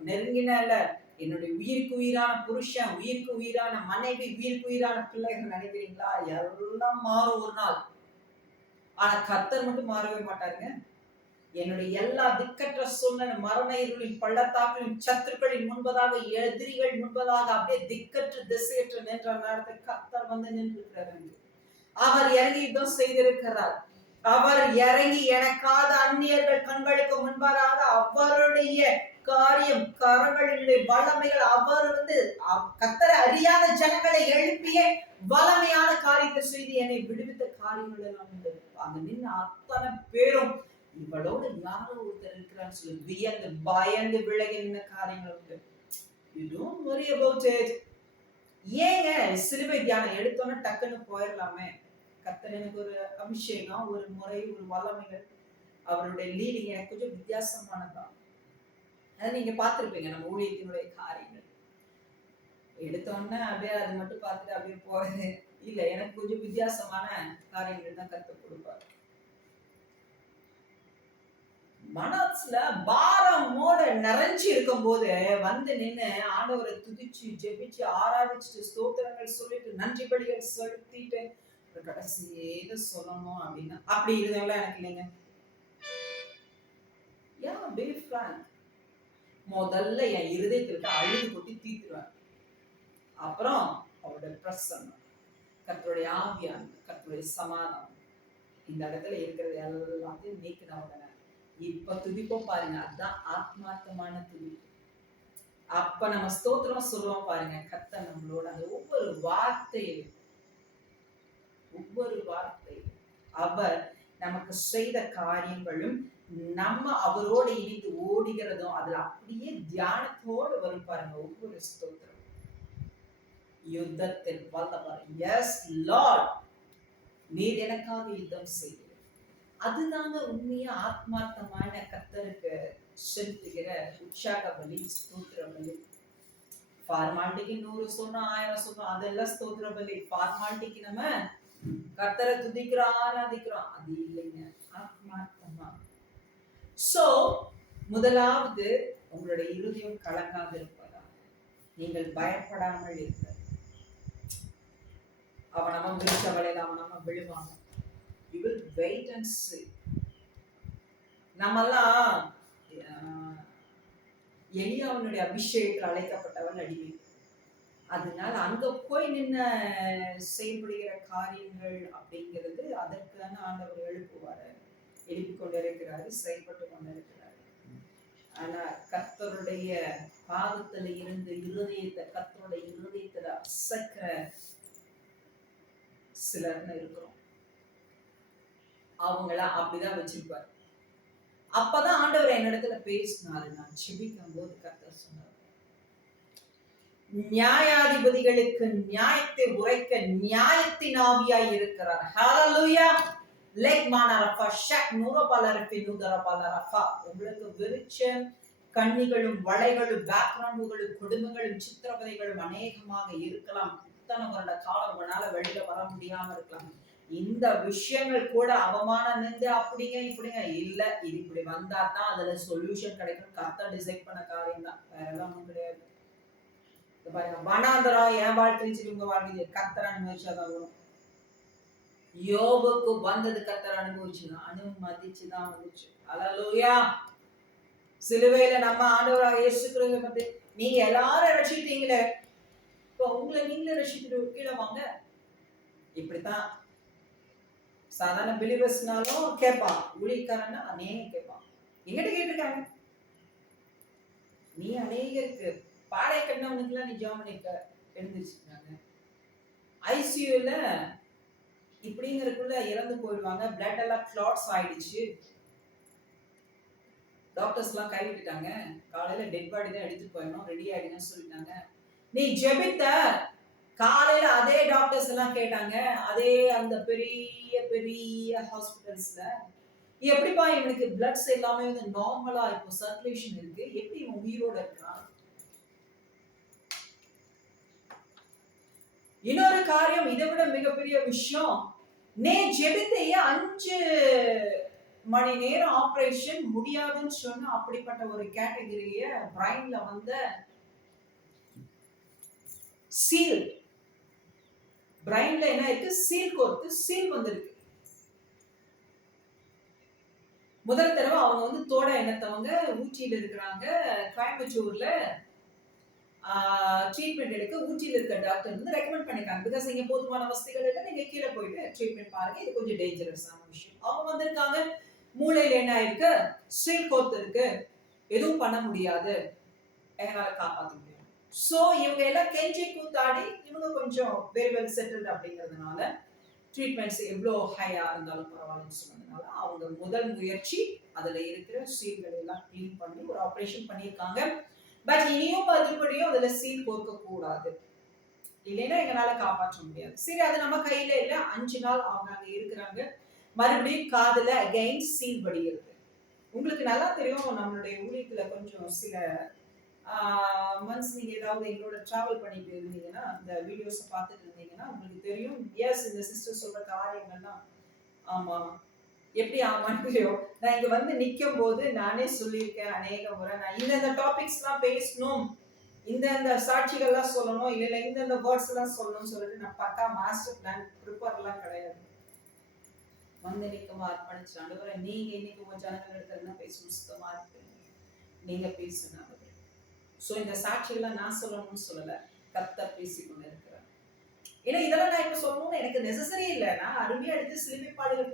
நெருங்கின இல்ல என்னுடைய உயிருக்கு உயிரான புருஷன், உயிருக்கு உயிரான மனைவி, உயிருக்கு உயிரான பிள்ளைகள் நினைக்கிறீங்களா? எல்லாம் மாறும் ஒரு நாள். ஆனா கர்த்தர் மட்டும் மாறவே மாட்டாருங்க. என்னுடைய எல்லா திக்கற்ற சூழ்நிலை, மரண இருளின் பள்ளத்தாக்களின் சத்துருக்களின் முன்பதாக, எதிரிகள் முன்பதாக அப்படியே திக்கற்ற திசையற்ற நின்ற நேரத்தில் கர்த்தர் நின்று இருக்கிறார். அவர் இறங்கி யுத்தம் செய்திருக்கிறார். அவர் இறங்கி எனக்காத அந்நியர்கள் கண்களுக்கு முன்பாக அவருடைய காரியம், கரங்களினுடைய வல்லமைகள், அவர் கர்த்தரை அறியாத ஜனங்களை எழுப்பிய வல்லமையான காரியத்தை செய்து என்னை விடுவித்த காரியங்கள் எல்லாம் உண்டு. அங்க நின்று அத்தனை பேரும் இவளோட யாரோ ஒருத்தர் இருக்கிறான்னு சொல்லி வியந்து பயந்து விலகி நின்ன காரியங்கள் உண்டு. You don't worry about it. ஏங்க சிலுவை தியானம் எடுத்தோன்னு டக்குன்னு போயிடலாமே? கர்த்தர் எனக்கு ஒரு அபிஷேகம், ஒரு முறை, ஒரு வல்லமைகள், அவருடைய லீடிங் எனக்கு கொஞ்சம் வித்தியாசமானதான். அதை நீங்க பார்த்திருப்பீங்க நம்ம ஊழியத்தினுடைய காரியங்கள். எடுத்தோன்னே அப்படியே அதை மட்டும் பார்த்துட்டு அப்படியே போறது இல்ல. எனக்கு கொஞ்சம் வித்தியாசமான காரியங்கள் தான் கர்த்தர் கொடுப்பாரு. மனசுல பாரமோட நிறைஞ்சு இருக்கும் போது நின்று ஆண்டவரை துதிச்சு ஜெபிச்சு ஆராதிச்சுட்டு ஸ்தோத்திரங்கள் சொல்லிட்டு நன்றி பலிகள் செலுத்திட்டு கடைசி ஏதோ சொல்லணும் அப்படின்னா அப்படி இருந்தவங்களா எனக்கு இல்லைங்க. முதல்ல என் இருதயத்திற்கு அழுது கொட்டி தீர்த்துருவேன். அப்புறம் அவருடைய பிரசன்னம், கர்த்தருடைய ஆவியான, கர்த்தருடைய சமாதானம் இந்த இடத்துல இருக்கிறது எல்லாத்தையும் நீக்கின உடனே இப்ப துதிப்போம் பாருங்க. அதுதான் ஆத்மார்த்தமான துதிப்பு. அப்ப நம்ம ஸ்தோத்திரம் சொல்லுவோம் பாருங்க. கர்த்தர் நம்மளோட அந்த ஒவ்வொரு வார்த்தையும் அவர் நமக்கு செய்த காரியங்களும் நம்ம அவரோட இணைந்து ஓடுகிறதும் அதுல அப்படியே தியானத்தோடு வரும் பாருங்க. ஒவ்வொரு ஸ்தோத்திரம் யுத்தத்தில் வல்லவர், எஸ் லார்ட் நீர் எனக்காக யுத்தம் செய்ய, அதுதாங்க உண்மையா ஆத்மார்த்தமான கர்த்தருக்கு செலுத்துகிற உற்சாக பலி, ஸ்தோத்திர பலி. ஃபார்மாலிட்டிக்கு 100 சொன்னோம், 1000 சொன்னோம், அதெல்லாம் ஸ்தோத்திர பலி. ஃபார்மாலிட்டிக்கு நம்ம கர்த்தரை துதிக்கிறோம், ஆராதிக்கிறோம், அது இல்லைங்க, ஆத்மார்த்தமா. சோ முதலாவது உங்களுடைய இருதயம் கலங்காது இருப்பதா, நீங்கள் பயப்படாமல் இருக்க. அவன் நம்ம விழிச்ச வலையில அவன் நம்ம விழுவாங்க. You will wait and see. நம்மெல்லாம் எலியாவினுடைய அபிஷேகத்தில் அழைக்கப்பட்டவன் அடிமை. அதனால அங்க போய் நின்ன செயல்படுகிற காரியங்கள் அப்படிங்கிறது அதற்கான ஆண்டவர் எழுப்புவாரு, எழுப்பி கொண்டிருக்கிறாரு, செயல்பட்டு கொண்டிருக்கிறாரு. ஆனா கர்த்தருடைய பாதத்துல இருந்து இருதயத்தை, கர்த்தருடைய இருதயத்துல அசைக்கிற சிலர்னு இருக்கிறோம். அவங்கள அப்படிதான் வச்சிருப்பாரு. அப்பதான் ஆண்டவர் என்னிடத்துல பேசினாரு. நான் செபிக்கும் போது கர்த்தர் சொன்னார், நியாயாதிபதிகளுக்கு நியாயத்தை உரைக்க நியாயத்தின் ஆவியாய் இருக்கிறார். ஹalleluya. உங்களுக்கு விரிச்ச கண்ணிகளும் வளைகளும் பேக்ரவுண்டுகளும் கொடுமைகளும் சித்திரவதைகளும் அநேகமாக இருக்கலாம். இத்தனை வருட காலம் உங்களால வெளியில வர முடியாம இருக்கலாம். இந்த விஷயங்கள் கூட அவமானம் நின்று அப்படிங்க இப்படிங்க இல்ல, இது இப்படி வந்தா தான் அதுல சொல்யூஷன் கிடைக்கும். கர்த்தர் டிசைட் பண்ண காரியம் தான், வேற எல்லாம் ஒண்ணும் கிடையாது. பாருங்க, வனாந்தரம் என் வாழ்க்கையில் உங்க வாழ்க்கை கர்த்தர் அனுபவிச்சாதான் வரும். யோபுக்கு வந்தது கர்த்தர் அனுபவிச்சுதான், அனுமதிச்சுதான் வந்துச்சு. ஹல்லேலூயா. சிலுவையில நம்ம ஆண்டவராக இயேசு கிறிஸ்துவை பத்தி நீங்க எல்லாரும் ரட்சித்தீங்களே, இப்போ உங்களை நீங்களே ரட்சித்து கீழே வாங்க. இப்படித்தான் சாதாரண பிலிவர்ஸ்னாலும் கேட்பான், ஊழியக்காரன்னா அநேகம் கேட்பான். எங்கிட்ட கேட்டிருக்காங்க, நீ அநேகருக்கு பாடை கண்ணவனுக்குலாம் நீ ஜாம் பண்ணிருக்க எழுந்திருச்சுருக்காங்க. ஐசியூல இப்படிங்கிறதுக்குள்ள இறந்து போயிடுவாங்க, பிளட் எல்லாம் கிளாட்ஸ் ஆயிடுச்சு, டாக்டர்ஸ் எல்லாம் கைவிட்டுட்டாங்க, காலையில டெட் பாடி தான் எடுத்துட்டு போயிடணும், ரெடி ஆயிடுங்கன்னு சொல்லிட்டாங்க. நீ ஜெபித்த காலையில அதே டாக்டர்ஸ் எல்லாம் கேட்டாங்க, அதே அந்த பெரிய பெரிய ஹாஸ்பிட்டல்ஸ்ல, எப்படிப்பா இவனுக்கு பிளட்ஸ் எல்லாமே நார்மலா இப்போ சர்க்குலேஷன் இருக்கு, எப்படி இவன் உயிரோட இருக்கான்? இன்னொரு காரியம், இதை விட மிகப்பெரிய விஷயம், நே ஜெபித்தைய 5 மணி நேரம் ஆபரேஷன் முடியாதுன்னு சொன்ன அப்படிப்பட்ட ஒரு கேட்டகரிய பிரைன்ல வந்த சீல், பிரைன்ல என்ன இருக்கு, சீல் கோர்த்து சீல் வந்திருக்கு. முதல் தடவை அவங்க தோட என்னத்தவங்க ஊட்டியில இருக்கிறாங்க, கோயம்புத்தூர்ல ட்ரீட்மெண்ட் எடுக்க ஊட்டியில் இருக்க டாக்டர் வந்து ரெக்கமெண்ட் பண்ணிருக்காங்க. பிகாஸ் இங்க போதுமான வசதிகள் இல்லை, நீங்க கீழே போயிட்டு ட்ரீட்மெண்ட் பாருங்க, இது கொஞ்சம் டேஞ்சரஸான விஷயம். அவங்க வந்திருக்காங்க, மூளையில என்ன ஆயிருக்கு, ஸ்ட்ரீல் கோர்த் இருக்கு, எதுவும் பண்ண முடியாது, எங்களால காப்பாற்ற முடியாது. சோ இவங்க எல்லாம் கெஞ்சி கூத்தாடி இவங்க கொஞ்சம் வெரி வெல் செட்டில்டு அப்படிங்கிறதுனால ட்ரீட்மெண்ட்ஸ் எவ்வளோ ஹையா இருந்தாலும் பரவாயில்லன்னு சொன்னதுனால அவங்க முதல் முயற்சி அதுல இருக்கிற சீல்களை எல்லாம் கிளீன் பண்ணி ஒரு ஆபரேஷன் பண்ணியிருக்காங்க. பட் இனியும் மறுபடியும் அதுல சீல் கோர்க்க கூடாது, இல்லைன்னா எங்களால காப்பாற்ற முடியாது. சரி, அது நம்ம கையில இல்ல. 5 நாள் அவங்க அங்க இருக்கிறாங்க. மறுபடியும் காதுல அகைன் சீல் படிகிறது. உங்களுக்கு நல்லா தெரியும், நம்மளுடைய ஊழியத்துல கொஞ்சம் சில மந்த்ஸ் நீங்க ஏதாவது எங்களோட டிராவல் பண்ணிட்டு இருந்தீங்கன்னா, அந்த வீடியோஸ் பார்த்துட்டு இருந்தீங்கன்னா உங்களுக்கு தெரியும். எஸ், இந்த சிஸ்டர் சொல்ற காரியங்கள்லாம் ஆமா, எப்படி ஆமான்னு தெரியும். நான் இங்க வந்து நிக்கும் போது நானே சொல்லியிருக்கேன் அநேக முறை, நான் இந்த டாபிக்ஸ் எல்லாம் பேசணும், இந்த சாட்சிகள்லாம் சொல்லணும், இல்ல இந்த வேர்ட்ஸ் எல்லாம் சொல்லணும்னு சொல்லிட்டு நான் பக்கா மாஸ்டர் பிளான் ப்ரிப்பேர் எல்லாம் கிடையாது. வந்து நிக்கமா அர்ப்பணிச்சு ஆண்டவரே, நீங்க இன்னைக்கு உங்க ஜனங்கள் இடத்துல பேசணும், சுத்தமா இருக்கு, நீங்க பேசுங்க. சோ இந்த சாட்சியெல்லாம் நான் சொல்லணும்னு சொல்லல, கர்த்தர் பேசி கொண்டு இருக்கிறார். ஏன்னா இதெல்லாம் நான் இப்ப சொல்லணும்னு எனக்கு நெசசரி இல்லை. நான் அருமையா எடுத்து சிலுவை பாடுகள்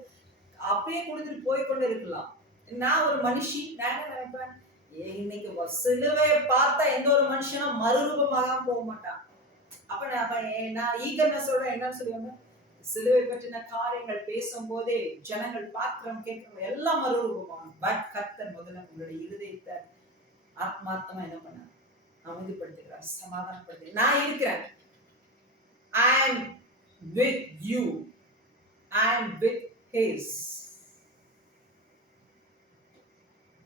அப்படியே கொடுத்துட்டு போய் கொண்டு இருக்கலாம். நான் ஒரு மனுஷி, நான் என்ன நினைப்பேன், இன்னைக்கு சிலுவையை பார்த்தா எந்த ஒரு மனுஷனும் மறுரூபமாக போக மாட்டான். அப்ப நான் ஈகர்னஸோட என்னன்னு சொல்லுவாங்க, சிலுவை பற்றின காரியங்கள் பேசும் போதே ஜனங்கள் பார்க்கிறோம் கேட்கிறோம் எல்லாம் மறுரூபமாகும். பட் கர்த்தர் முதல்ல உங்களுடைய இருதயத்தை ஆத்மார்த்தமா என்ன பண்ண அமைதிப்படுத்துகிறார், சமாதானப்படுத்துகிறார். நான் இருக்கிறேன், I am with you, I am with his.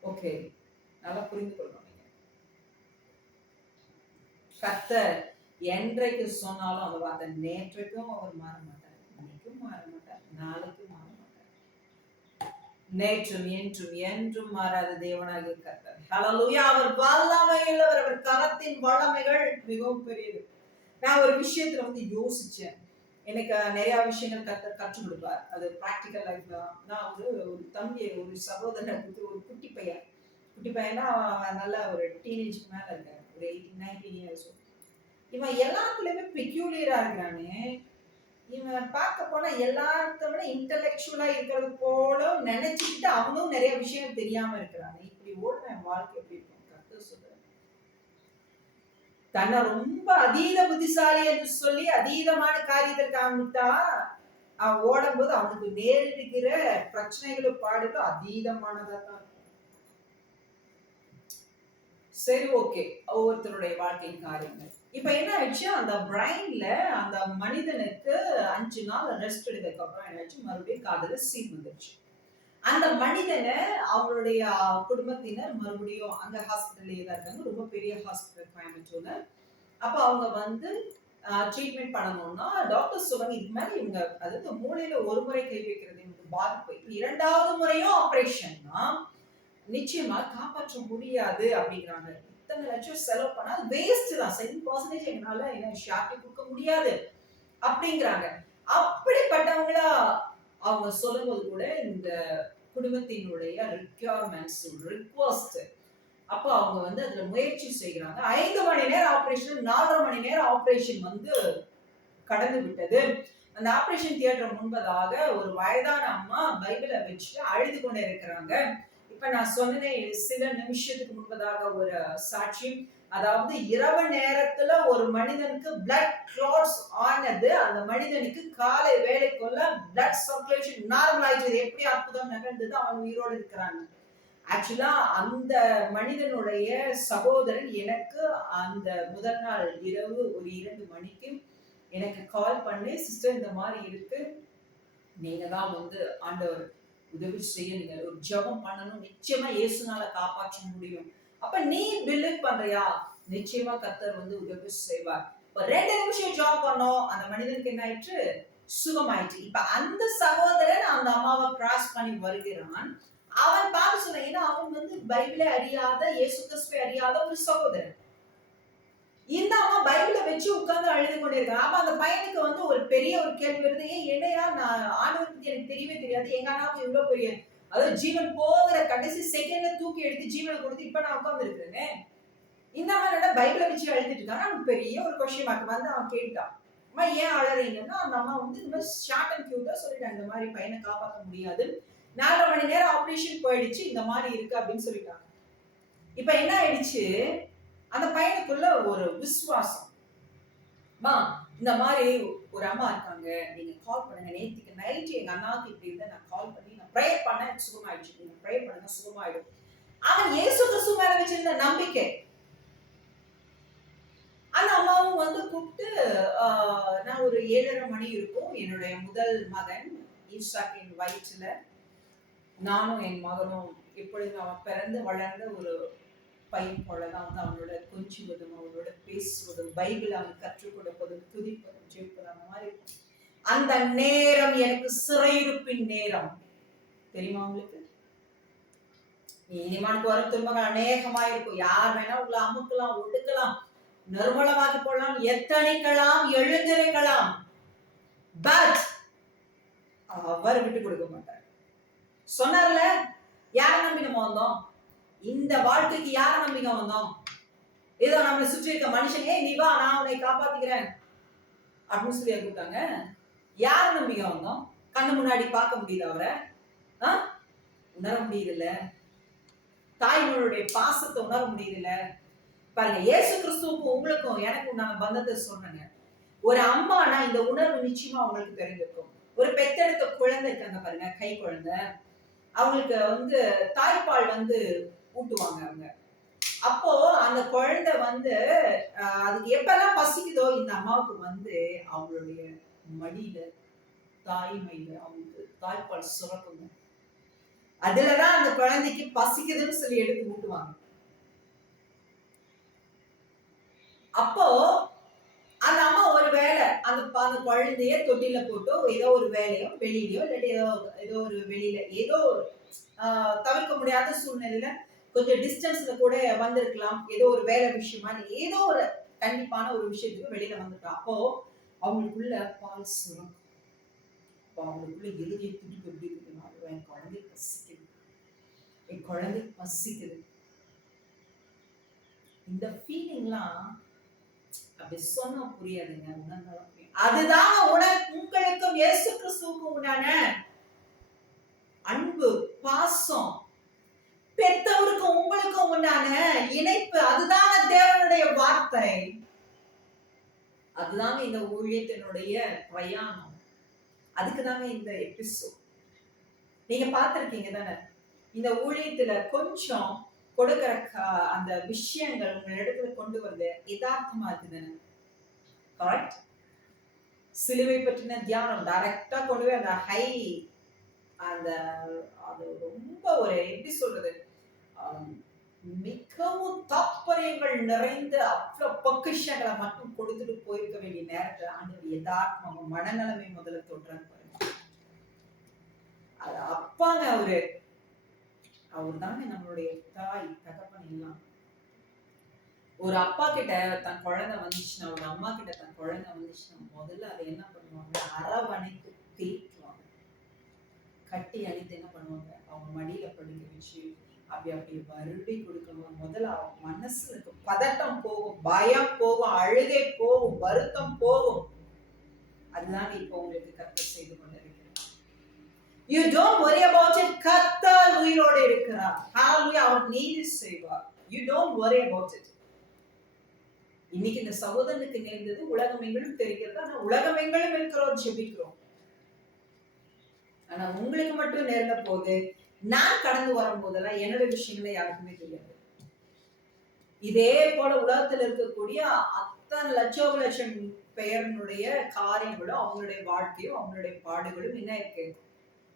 Okay, நல்லா புரிந்து கொள்ளணும். கர்த்தர் என்றைக்கு சொன்னாலும் அந்த வார்த்தை நேற்றைக்கும் அவர் மாற மாட்டார், இன்னைக்கும் மாற மாட்டார், நாளைக்கும் மாற மாட்டார். நேற்றும் என்றும் என்றும் மாறாத தேவனாகிய கர்த்தர். ஹல்லேலூயா. அவர் வல்லமையுள்ளவர், அவர் கரத்தின் வல்லமைகள் மிகவும் பெரியது. நான் ஒரு விஷயத்துல வந்து யோசிச்சேன், எனக்கு நிறைய விஷயங்கள் கர்த்தர் கற்றுக் கொடுப்பார். அது பிராக்டிக்கல் லைஃப்ல தான். நான் ஒரு தம்பி, ஒரு சகோதரன், ஒரு குட்டி பையனா நல்ல ஒரு டீனேஜ்க்கு மேல இருக்காரு, ஒரு 18-19 இயர்ஸ். இவன் எல்லாத்துலயுமே பெக்யூலியரா இருக்கிறானே. இவன் பார்க்க போனா எல்லாத்தோட இன்டெலெக்சுவலா இருக்கிறது போல நினைச்சுக்கிட்டு அவனும் நிறைய விஷயம் தெரியாம இருக்கிறானே. இப்படி ஓடுன வாழ்க்கை எப்படி இருக்கும்? கர்த்தர் சொல்றாரு, தன்னை ரொம்ப அதீத புத்திசாலி என்று சொல்லி அதீதமான காரியத்தை காமித்தா அவன் ஓடும் போது அவனுக்கு நேரிடுகிற பிரச்சனைகளும் பாடுகளும் அதீதமானதா தான். சரி, ஓகே, ஒவ்வொருத்தருடைய வாழ்க்கையின் காரியங்கள். இப்ப என்ன ஆயிடுச்சு, அந்த பிரைன்ல அந்த மனிதனுக்கு 5 நாள் ரெஸ்ட் எடுத்ததுக்கு அப்புறம் என்ன ஆயிடுச்சு, மறுபடியும் காதுல சீல் வந்துருச்சு. அந்த மனிதனை அவங்களுடைய குடும்பத்தினர் மறுபடியும் அங்க ஹாஸ்பிட்டல்லே தான் இருக்காங்க, ரொம்ப பெரிய ஹாஸ்பிட்டல் கோயம்புத்தூர்ல. அப்ப அவங்க வந்து ட்ரீட்மெண்ட் பண்ணணும்னா டாக்டர் சொல்றாங்க, இதுக்கு மேல இவங்க அதாவது மூளையில ஒரு முறை கை வைக்கிறது இவங்களுக்கு பாதிப்பு, இரண்டாவது முறையும் ஆபரேஷன்னா நிச்சயமா காப்பாற்ற முடியாது அப்படிங்கிறாங்க. இத்தனை லட்சம் செலவு பண்ணா வேஸ்ட் தான், 7% எங்களால என்ன ஷார்ட்டி கொடுக்க முடியாது அப்படிங்கிறாங்க. அப்படிப்பட்டவங்களா அவங்க சொல்லும்போது கூட இந்த குடும்பத்தினுடைய ரிக்வயர்மெண்ட்ஸ், ரிக்வெஸ்ட், அப்ப அவங்க வந்து அதுல முயற்சி செய்கிறாங்க. 5 மணி நேரம் ஆபரேஷன், 4.5 மணி நேரம் ஆபரேஷன் வந்து கடந்து விட்டது. அந்த ஆபரேஷன் தியேட்டர் முன்பதாக ஒரு வயதான அம்மா பைபிளை வச்சுட்டு அழுது கொண்டே இருக்கிறாங்க. இப்ப நான் சொன்னேன் சில நிமிஷத்துக்கு முன்பதாக ஒரு சாட்சி, அதாவது இரவு நேரத்துல ஒரு மனிதனுக்கு பிளட் கிளாட்ஸ் ஆனது, அந்த மனிதனுக்கு காலை வேளைக்குள்ள பிளட் சர்க்குலேஷன் நார்மல் ஆயிடுச்சு. எப்படி அற்புதம் நிகழ்ந்தது, அவன் உயிரோடு இருக்கிறான். ஆக்சுவலா அந்த மனிதனுடைய சகோதரன் எனக்கு அந்த முதல் நாள் இரவு ஒரு 2 மணிக்கு எனக்கு கால் பண்ணி, சிஸ்டர் இந்த மாதிரி இருக்கு, நீங்க தான் வந்து ஆண்டவர் உதவி செய்ய, நீங்க ஒரு ஜெபம் பண்ணணும், நிச்சயமா இயேசுனால காப்பாற்ற முடியும். அப்ப நீ பிலீவ் பண்றியா, நிச்சயமா கர்த்தர் வந்து உதவி செய்வார். இப்ப 2 நிமிஷம் ஜெபம் பண்ணோம், அந்த மனிதனுக்கு என்ன ஆயிற்று, சுகமாயிற்று. இப்ப அந்த சகோதரன் அந்த அம்மாவை கிராஸ் பண்ணி வருகிறான். அவன் பார்த்து சொன்ன, ஏன்னா அவன் வந்து பைபிளை அறியாத, இயேசு கிறிஸ்துவை அறியாத ஒரு சகோதரன். இந்த அம்மா பைபிளை வச்சு உட்கார்ந்து அழுது கொண்டிருக்காங்க. அப்ப அந்த பையனுக்கு வந்து ஒரு பெரிய ஒரு கேள்வி வருது, என்னையா நான் ஆண்டவர் பத்தி எனக்கு தெரியவே தெரியாது, எங்க அண்ணாவுக்கு இவ்வளவு பெரிய, அதாவது ஜீவன் போகிற கடைசி செகண்ட்ல தூக்கி எடுத்து ஜீவனை கொடுத்து இப்ப நான் உட்கார்ந்து இருக்கிறேன். இந்த மாதிரி பைபிளை வச்சு எழுதிட்டு இருக்காங்க. அவனுக்கு பெரிய ஒரு கொஸ்டின் மார்க் வந்து அவன் கேட்டான், அம்மா ஏன் அழறீங்கன்னா, அந்த அம்மா வந்து இந்த மாதிரி ஷார்ட் அண்ட் கியூட்டா சொல்லிட்டாங்க, இந்த மாதிரி பையனை காப்பாற்ற முடியாது, 4.5 மணி நேரம் ஆபரேஷன் போயிடுச்சு, இந்த மாதிரி இருக்கு அப்படின்னு சொல்லிட்டாங்க. இப்ப என்ன ஆயிடுச்சு, அந்த பையனுக்குள்ள ஒரு விசுவாசம், இந்த மாதிரி ஒரு அம்மா இருக்காங்க, நீங்க கால் பண்ணுங்க, நேற்றுக்கு நைட்டு எங்க அண்ணாவுக்கு இப்படி இருந்தா நான் கால் பண்ணி நான் ப்ரேயர் பண்ண சுகமாயிடுச்சு, நீங்க ப்ரேயர் பண்ணுங்க சுகமாயிடும். அவன் இயேசு கிறிஸ்து மேல வச்சிருந்த நம்பிக்கை. அந்த அம்மாவும் வந்து கூப்பிட்டு, நான் ஒரு 7:30 மணி இருக்கும், என்னுடைய முதல் மகன் ஈசாக்கின் வயிற்றுல நானும் என் மகனும் எப்பொழுது அவன் பிறந்து வளர்ந்த ஒரு பையன் போலதான் வந்து அவனோட கொஞ்சுவதும் அவனோட பேசுவதும் பைபிள் அவன் கற்றுக் கொடுப்பதும் துதிப்பதும் ஜெயிப்பதும் அந்த மாதிரி. அந்த நேரம் எனக்கு சிறையிருப்பின் நேரம். தெரியுமா உங்களுக்கு? நீதிமானுக்கு வரும் துன்பங்கள் அநேகமா இருக்கும். யார் வேணா உங்களை அமுக்கலாம், ஒடுக்கலாம், நிர்மூலமாக்கி போடலாம், எத்தனைக்கலாம், எழுந்திருக்கலாம். பட் அவர் விட்டு கொடுக்க மாட்டார். சொன்னார்ல, யார நம்பி நம்ம வந்தோம்? இந்த வாழ்க்கைக்கு யார நம்பிக்கை வந்தோம்? ஏதோ நம்மளை சுற்றி இருக்க மனுஷங்க, நீ வா நான் உன்னை காப்பாத்திக்கிறேன் அப்படின்னு சொல்லி கூப்பிட்டாங்க. யார நம்பிக்கை வந்தோம்? கண்ணு முன்னாடி பார்க்க முடியுது அவரை? உணர முடியுதுல்ல? தாய்மொழியுடைய பாசத்தை உணர முடியுதுல்ல? பாருங்க, இயேசு கிறிஸ்துவுக்கும் உங்களுக்கும் எனக்கு உண்டான பந்தத்தை சொன்னேங்க. ஒரு அம்மானா இந்த உணர்வு நிச்சயமா அவங்களுக்கு தெரிஞ்சிருக்கும். ஒரு பெத்தெடுத்த குழந்தை இருக்காங்க பாருங்க, கை குழந்தை, அவங்களுக்கு வந்து தாய்ப்பால் வந்து ஊட்டுவாங்க அவங்க. அப்போ அந்த குழந்தை வந்து அதுக்கு எப்பெல்லாம் பசிக்குதோ இந்த அம்மாவுக்கு வந்து அவங்களுடைய மடியில தாய்மையில அவங்களுக்கு தாய்ப்பால் சுரக்குங்க. அதுலதான் அந்த குழந்தைக்கு பசிக்குதுன்னு சொல்லி எடுத்து ஊட்டுவாங்க. அப்போ அந்த அம்மா ஒரு வேலை அந்த குழந்தைய தொட்டில போட்டோ ஏதோ ஒரு வேலையோ வெளியிலயோ இல்லாட்டி ஏதோ ஒரு வெளியில ஏதோ தவிர்க்க முடியாத சூழ்நிலையில கொஞ்சம் டிஸ்டன்ஸ்ல கூட வந்திருக்கலாம், ஏதோ ஒரு வேலை விஷயமா ஏதோ ஒரு கண்டிப்பான ஒரு விஷயத்துக்கு வெளியில வந்துட்டோம். அப்போ அவங்களுக்குள்ள பால் சுரம், அவங்களுக்குள்ள இறுதியை துடிப்பு எப்படி இருக்குன்னா, என் குழந்தை பசிக்குது, என் குழந்தை பசிக்குது. இந்த ஃபீலிங்லாம் அப்படி சொன்னா புரியாதுங்க, உணர்ந்தாலும் புரியும். அதுதான் உங்களுக்கும் இயேசு கிறிஸ்துவுக்கும் உண்டான அன்பு, பாசம், பெற்றவருக்கும் உங்களுக்கும் உண்டான இணைப்பு. அதுதாங்க தேவனுடைய வார்த்தை. அதுதாங்க இந்த ஊழியத்தினுடைய பிரயாணம். அதுக்குதாங்க இந்த எபிசோட். நீங்க பார்த்திருக்கீங்க தானே, இந்த ஊழியத்துல கொஞ்சம் கொடுக்கிற அந்த விஷயங்கள் உங்களிடத்துல கொண்டு வருது யதார்த்தமா இருக்குதுன்னு. கரெக்ட்? சிலுவை பற்றின தியானம் டைரக்டா கொண்டு போய் அந்த ஹை, அந்த அது ரொம்ப ஒரு எப்படி சொல்றது, மிகவும் தாற்பயங்கள் நிறைந்த அவ்வளவு பொக்கிஷங்களை மட்டும் கொடுத்துட்டு போயிருக்க வேண்டிய நேரத்துல அந்த யதார்த்தம் மனநிலைமை முதல்ல தொடுறாங்க பாருங்க. அது அப்பாங்க அவர் தாங்க நம்மளுடைய தாய் தகப்பன் எல்லாம். ஒரு அப்பா கிட்ட தன் குழந்தை வந்துச்சுன்னா, ஒரு அம்மா கிட்ட தன் குழந்தை வந்துச்சுன்னா முதல்ல அதை என்ன பண்ணுவாங்க, அரவணைத்து தேய்க்குவாங்க, கட்டி அணித்து என்ன பண்ணுவாங்க, அவங்க மடியில படுக்க வச்சு அப்படி வருடி கொடுக்கணும். முதல்ல அவங்க மனசுல இருக்க பதட்டம் போகும், பயம் போகும், அழுகை போகும், வருத்தம் போகும். அதுதான் இப்ப உங்களுக்கு கர்த்தர் செய்து கொண்டிருக்கிறார். You don't worry about it. கர்த்தர் உயிரோடு இருக்கிறார். ஹalleluya. அவர் நீதி செய்வார். You don't worry about it. இன்னைக்கு இந்த சகோதரனுக்கு நேர்ந்தது உலகம் எங்களும் தெரிகிறது. ஆனா உலகம் எங்களும் இருக்கிறோம், ஜெபிக்கிறோம். ஆனா உங்களுக்கு மட்டும் நேர்ந்த போது, நான் கடந்து வரும் போதெல்லாம் என்னோட விஷயங்களை யாருக்குமே தெரியாது. இதே போல உலகத்துல இருக்கக்கூடிய அத்தனை லட்சம் பெயர்களுடைய காரியங்களும் அவங்களுடைய வாழ்க்கையும் அவங்களுடைய பாடுகளும் என்ன இருக்கு,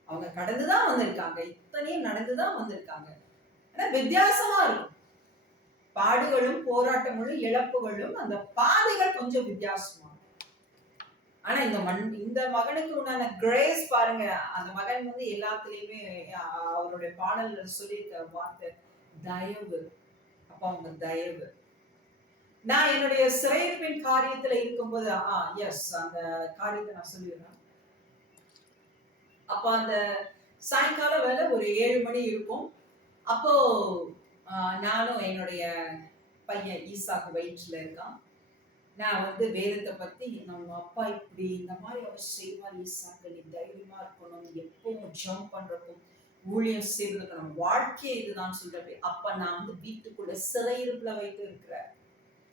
அவங்க கடந்துதான் வந்திருக்காங்க, இத்தனையும் நடந்துதான் வந்திருக்காங்க. ஆனா வித்தியாசமா இருக்கும். பாடுகளும் போராட்டங்களும் இழப்புகளும் அந்த பாதைகள் கொஞ்சம் வித்தியாசமா. ஆனா இந்த மகனுக்கு உண்டான கிரேஸ் பாருங்க. அந்த மகன் வந்து எல்லாத்துலயுமே அவருடைய பாடல்கள் சொல்லியிருக்க வார்த்தை தயவு. அப்ப அவங்க தயவு. நான் என்னுடைய சிறையிருப்பின் காரியத்துல இருக்கும்போது எஸ் அந்த காரியத்தை நான் சொல்லிடுறேன். அப்ப அந்த சாயங்கால வேலை ஒரு 7 மணி இருக்கும். அப்போ நானும் என்னுடைய பையன் ஈசாக்கு வயிற்றுல இருக்கான். நான் வந்து வேதத்தை பத்தி நம்ம அப்பா இப்படி இந்த மாதிரி அவர் செய்வார் ஈசாக்கு, நீ தைரியமா இருக்கணும், எப்பவும் ஜம்ப் பண்றப்போ ஊழியம் செய்வதற்கு நம்ம வாழ்க்கையை இதுதான் சொல்றப்ப அப்ப நான் வந்து வீட்டுக்குள்ள சிறையிருப்புல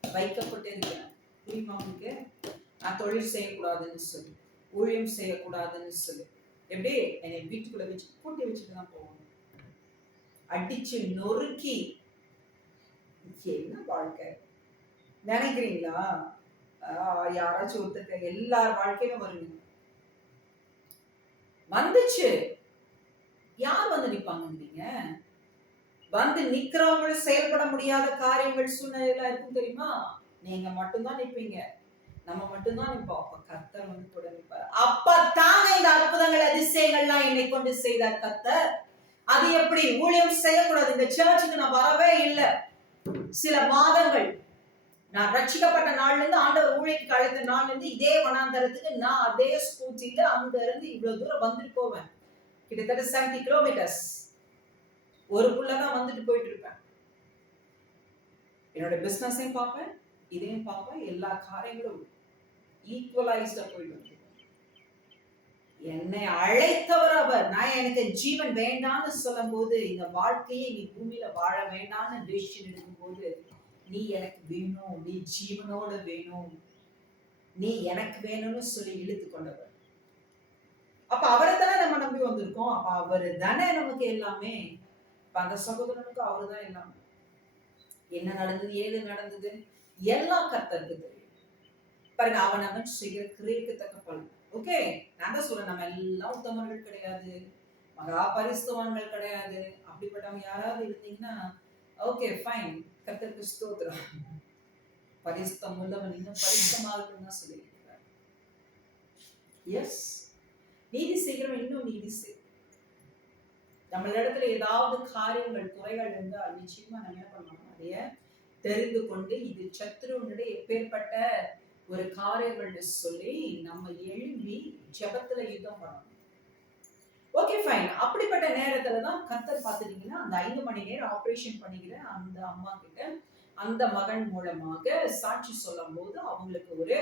வைக்கப்பட்டு இருக்கிறேன். புரியுமா உங்களுக்கு? நான் தொழில் செய்யக்கூடாதுன்னு சொல்லி, ஊழியம் செய்யக்கூடாதுன்னு சொல்லி, எப்படி என்னை வீட்டுக்குள்ள வச்சு பூட்டி வச்சுட்டு தான் போகணும். அடிச்சு நொறுக்கி என்ன வாழ்க்கை நினைக்கிறீங்களா? யாராச்சும் ஒருத்தர் எல்லார் வாழ்க்கையிலும் வருவீங்க. வந்துச்சு. யார் வந்து நிப்பாங்க? வந்து நிக்கிறவங்களும் செயல்பட முடியாத காரியங்கள் சூழ்நிலையெல்லாம் இருக்கும் தெரியுமா? நீங்க மட்டும்தான் நிற்பீங்க, நம்ம மட்டும்தான் நிற்போம். அப்ப கர்த்தர் வந்து கூட நிற்பார். அப்பத்தாங்க இந்த அற்புதங்கள் அதிசயங்கள்லாம் என்னை கொண்டு செய்தார் கர்த்தர். அது எப்படி? ஊழியம் செய்யக்கூடாது, இந்த சர்ச்சுக்கு நான் வரவே இல்லை. சில மாதங்கள் நான் ரட்சிக்கப்பட்ட நாள்ல இருந்து ஆண்டவர் ஊழியத்துக்கு அழைத்த நாள்ல இருந்து இதே வனாந்தரத்துக்கு நான் அதே ஸ்கூட்டில அங்க இருந்து இவ்வளவு தூரம் வந்துட்டு போவேன். கிட்டத்தட்ட 70 கிலோமீட்டர்ஸ் ஒரு புள்ளதான் வந்துட்டு போயிட்டு இருப்பேன். என்னோட பிசினஸையும் பார்ப்பேன், இதையும் பார்ப்பேன். எல்லா காரியங்களும் ஈக்குவலைஸ்டா போயிட்டு வந்து என்னை அழைத்தவர் அவர். நான் எனக்கு ஜீவன் வேண்டான்னு சொல்லும் போது, இந்த வாழ்க்கையை நீ பூமியில வாழ வேண்டாம்னு டிசிஷன் எடுக்கும் போது, நீ எனக்கு வேணும், நீ ஜீவனோட வேணும், நீ எனக்கு வேணும்னு சொல்லி இழுத்து கொண்டவர். அப்ப அவரை தானே நம்ம நம்பி வந்திருக்கோம். அப்ப அவரு தானே நமக்கு எல்லாமே. அந்த சகோதரனுக்கு அவரு தான் எல்லாமே. என்ன நடந்தது, ஏது நடந்தது எல்லாம் கர்த்தருக்கு தெரியும். பாருங்க, அவன் செய்கிற கிரியைக்கு தக்க பலன். ஓகே, நான் தான் சொல்றேன், நம்ம எல்லாம் உத்தமர்கள் கிடையாது, மகா பரிசுத்தவான்கள் கிடையாது. அப்படிப்பட்டவங்க யாராவது இருந்தீங்கன்னா ஓகே ஃபைன், கர்த்தருக்கு ஸ்தோத்திரம். பரிசுத்தம் உள்ளவன் இன்னும் பரிசுத்தமாகட்டும் தான் சொல்லியிருக்கிறார். எஸ், நீதி செய்கிறவன் இன்னும் நீதி செய். நம்மளிடத்துல ஏதாவது காரியங்கள் குறைகள் இருந்தால் நிச்சயமா நம்ம என்ன பண்ணணும், அதைய தெரிந்து கொண்டு இது சத்துருவனுடைய எப்பேற்பட்ட ஒரு காரியங்கள் சொல்லி நம்ம எழும்பி ஜெபத்துல யுத்தம் பண்ணணும். Okay fine. அப்படிப்பட்ட நேரத்துல தான் கர்த்தர் பார்த்துட்டீங்கன்னா அந்த 5 மணி நேரம் ஆபரேஷன் பண்ணிக்கிற அந்த அம்மா கிட்ட அந்த மகன் மூலமாக சாட்சி சொல்லும் போது அவங்களுக்கு ஒரு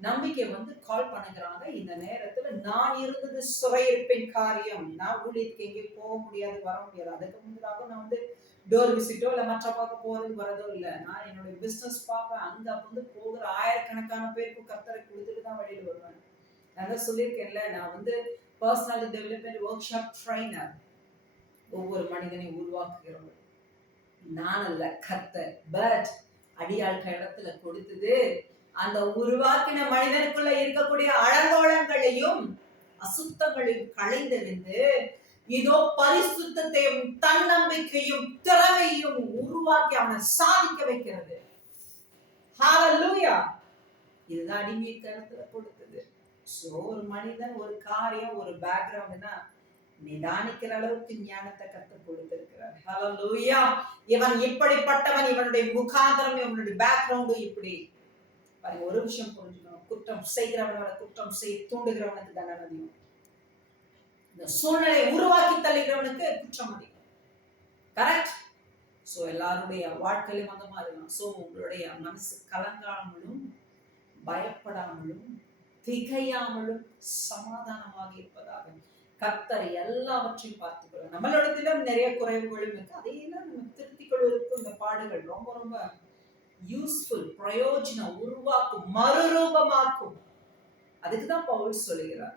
நம்பிக்கை வந்து கால் பண்ணுகிறாங்க. இந்த நேரத்துல நான் இருந்தது சிறையிருப்பின் காரியம், நான் ஊழியத்துக்கு எங்கேயும் போக முடியாது, வர முடியாது. அதுக்கு முன்னதாக நான் வந்து டோர் விசிட்டோ இல்லை மற்ற பார்க்க போறது வரதோ இல்லை. நான் என்னுடைய பிசினஸ் பார்ப்பேன். அங்க வந்து போகிற ஆயிரக்கணக்கான பேருக்கு கர்த்தரை கொடுத்துட்டு தான் வழியில் வருவேன். நான் தான் சொல்லியிருக்கேன்ல, நான் வந்து personal development work shop trainer. ஒவ்வொரு மனிதனையும் உருவாக்குகிறவங்க நான் அல்ல, கர்த்தர். பட் அடியாட்கள் இடத்துல கொடுத்தது அந்த உருவாக்கின மனிதனுக்குள்ள இருக்கக்கூடிய அலங்கோலங்களையும் அசுத்தங்களையும் களைந்தெறிந்து இதோ பரிசுத்தையும் தன்னம்பிக்கையும் திறமையும் உருவாக்கி அவனை சாதிக்க வைக்கிறது. ஹalleluya. இதுதான் அடிமை கருத்துல கொடுத்தது. சோ ஒரு மனிதன் ஒரு காரியம் ஒரு பேக்ரவுண்ட்னா நிதானிக்கிற அளவுக்கு ஞானத்தை கத்து கொடுத்திருக்கிறார். ஹalleluya. இவன் இப்படிப்பட்டவன், இவனுடைய முகாந்திரம், இவனுடைய பேக்ரவுண்டும் இப்படி. ஒரு விஷயம் புரிஞ்சுக்கணும், குற்றம் செய்கிறவனோட குற்றம் செய்ய தூண்டுகிறவனுக்கு தண்டனை அதிகம், இந்த சூழ்நிலையை உருவாக்கி தள்ளுகிறவனுக்கு குற்றம் அதிகம். கரெக்ட்? சோ எல்லாருடைய வாழ்க்கையிலும் அந்த மாதிரி தான். சோ உங்களுடைய மனசு கலங்காமலும் பயப்படாமலும் திகையாமலும் சமாதானமாக இருப்பதாக கர்த்தர் எல்லாவற்றையும் பார்த்துக்கொள்ளும். நம்மளிடத்திலும் நிறைய குறைவுகளும் இருக்கு, அதையெல்லாம் நம்ம திருத்திக் கொள்வதற்கு இந்த பாடுகள் ரொம்ப ரொம்ப யூஸ்ஃபுல், பிரயோஜனம் உருவாக்கும், மறுரூபமாக்கும். அதுக்குதான் பவுல் சொல்லுகிறார்.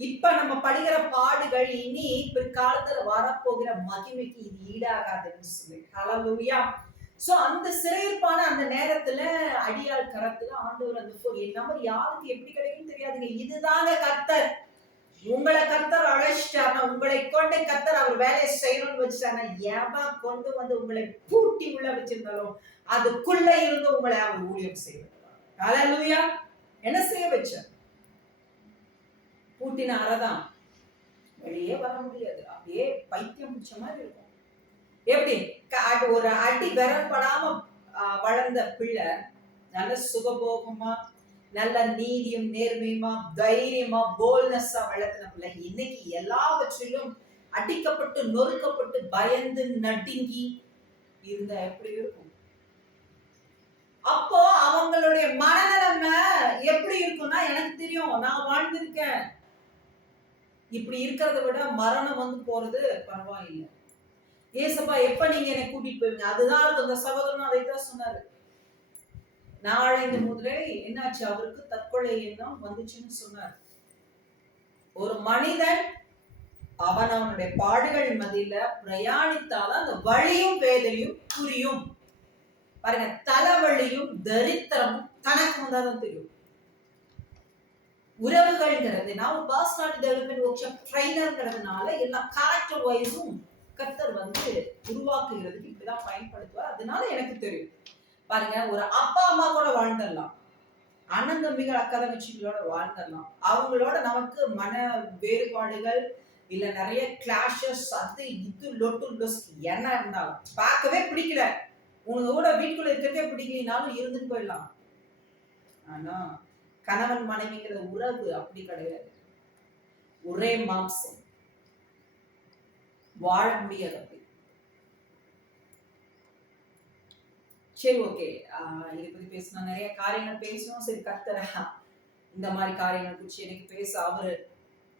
இப்ப நம்ம படுகிற பாடுகள் இனி பிற்காலத்துல வரப்போகிற மகிமைக்கு இது ஈடாகாதுன்னு சொல்லி. ஹalleluya. சோ அந்த சிறையிருப்பான அந்த நேரத்துல அடியாள் கரத்துல ஆண்டவர் அந்த நம்பர் யாருக்கு எப்படி கிடைக்கும் தெரியாதுங்க. இதுதாங்க கர்த்தர். உங்களை கர்த்தர் அழைச்சிட்டாருன்னா, உங்களை கொண்டு கர்த்தர் அவர் வேலையை செய்யணும்னு வச்சுட்டாருன்னா, எவன் கொண்டு வந்து உங்களை பூட்டி உள்ள வச்சிருந்தாலும் அதுக்குள்ள இருந்து உங்களை அவர் ஊழியம் செய்வார். ஹalleluya. என்ன செய்ய வச்சார்? பூட்டின அறதான், வெளியே வர முடியாது. அப்படியே பைத்தியம் பிடிச்ச மாதிரி இருக்கும். எப்படி ஒரு அடி விரல்படாம வளர்ந்த பிள்ளை நல்ல சுகபோகமா நல்ல நீதியும் நேர்மையுமா தைரியமா போல்னஸா வளர்த்தின பிள்ளை இன்னைக்கு எல்லாவற்றிலும் அடிக்கப்பட்டு நொறுக்கப்பட்டு பயந்து நடுங்கி இருந்தா எப்படி இருக்கும்? அப்போ அவங்களுடைய மனநிலைமை எப்படி இருக்கும்னா, எனக்கு தெரியும், நான் வாழ்ந்திருக்கேன். இப்படி இருக்கிறத விட மரணம் வந்து போறது பரவாயில்லை. ஏசப்பா எப்ப நீங்க என்னை கூட்டிட்டு போவீங்க? அதுதான் அந்த சகோதரன் அதைத்தான் சொன்னாரு. நாளைந்து முதலே என்னாச்சு, அவருக்கு தற்கொலை எண்ணம் வந்துச்சுன்னு சொன்னார். ஒரு மனிதன் அவனுடைய பாடுகள் மத்தியில பிரயாணித்தாதான் அந்த வழியும் வேதனையும் புரியும். பாருங்க, தலைவலியும் தரித்திரமும் தனக்கு வந்தாதான் தெரியும். உறவுகள்ங்கிறது, நான் ஒரு பர்சனாலிட்டி டெவலப்மெண்ட் ஒர்க் ஷாப் ட்ரைனர்ங்கிறதுனால எல்லா கேரக்டர் வைஸும் கர்த்தர் வந்து உருவாக்குகிறதுக்கு இப்படிதான் பயன்படுத்துவார். அதனால எனக்கு தெரியும். பாருங்க, ஒரு அப்பா அம்மா கூட வாழ்ந்துடலாம், அண்ணன் தம்பிகள் அக்கா தங்கச்சிகளோட வாழ்ந்துடலாம். அவங்களோட நமக்கு மன வேறுபாடுகள் இல்ல நிறைய கிளாஷஸ், அது இது லொட்டு லொஸ்ட் என்ன இருந்தாலும் பார்க்கவே பிடிக்கல, உங்க கூட வீட்டுக்குள்ள இருக்கிறதே பிடிக்கலனாலும் இருந்துட்டு போயிடலாம். ஆனா கணவன் மனைவிங்கிற உறவு அப்படி கிடையாது. ஒரே மாம்சம், வாழ முடியாது அப்படி. சரி, ஓகே, இதை பத்தி பேசணும், நிறைய காரியங்கள் பேசணும். சரி, கர்த்தர் இந்த மாதிரி காரியங்கள் குறிச்சு எனக்கு பேச அவரு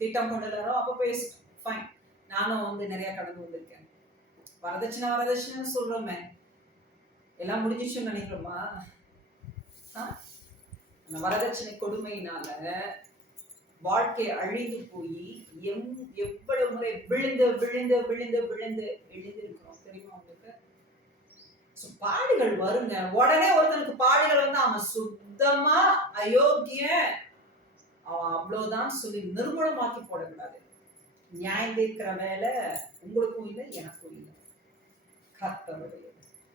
திட்டம் கொண்டுறாரோ அப்ப பேசணும், ஃபைன். நானும் வந்து நிறைய கடந்து வந்திருக்கேன். வரதட்சணை வரதட்சணைன்னு சொல்றோமே, எல்லாம் முடிஞ்சிச்சுன்னு நினைக்கிறோமா? அந்த வரதட்சணை கொடுமையினால வாழ்க்கை அழிந்து போய் எவ்வளவு முறை விழுந்து விழுந்து விழுந்து விழுந்து எழுதி இருக்கிறோம் தெரியுமா உங்களுக்கு? பாடுகள் வருங்க. உடனே ஒருத்தனுக்கு பாடுகள் வந்து அவன் சுத்தமா அயோக்கிய, அவன் அவ்வளவுதான் சொல்லி நிர்மூலமாக்கி போடக்கூடாது. நியாயம் தீர்க்கிற வேலை உங்களுக்கும் இல்லை, எனக்கும் இல்லை. கர்த்தருடைய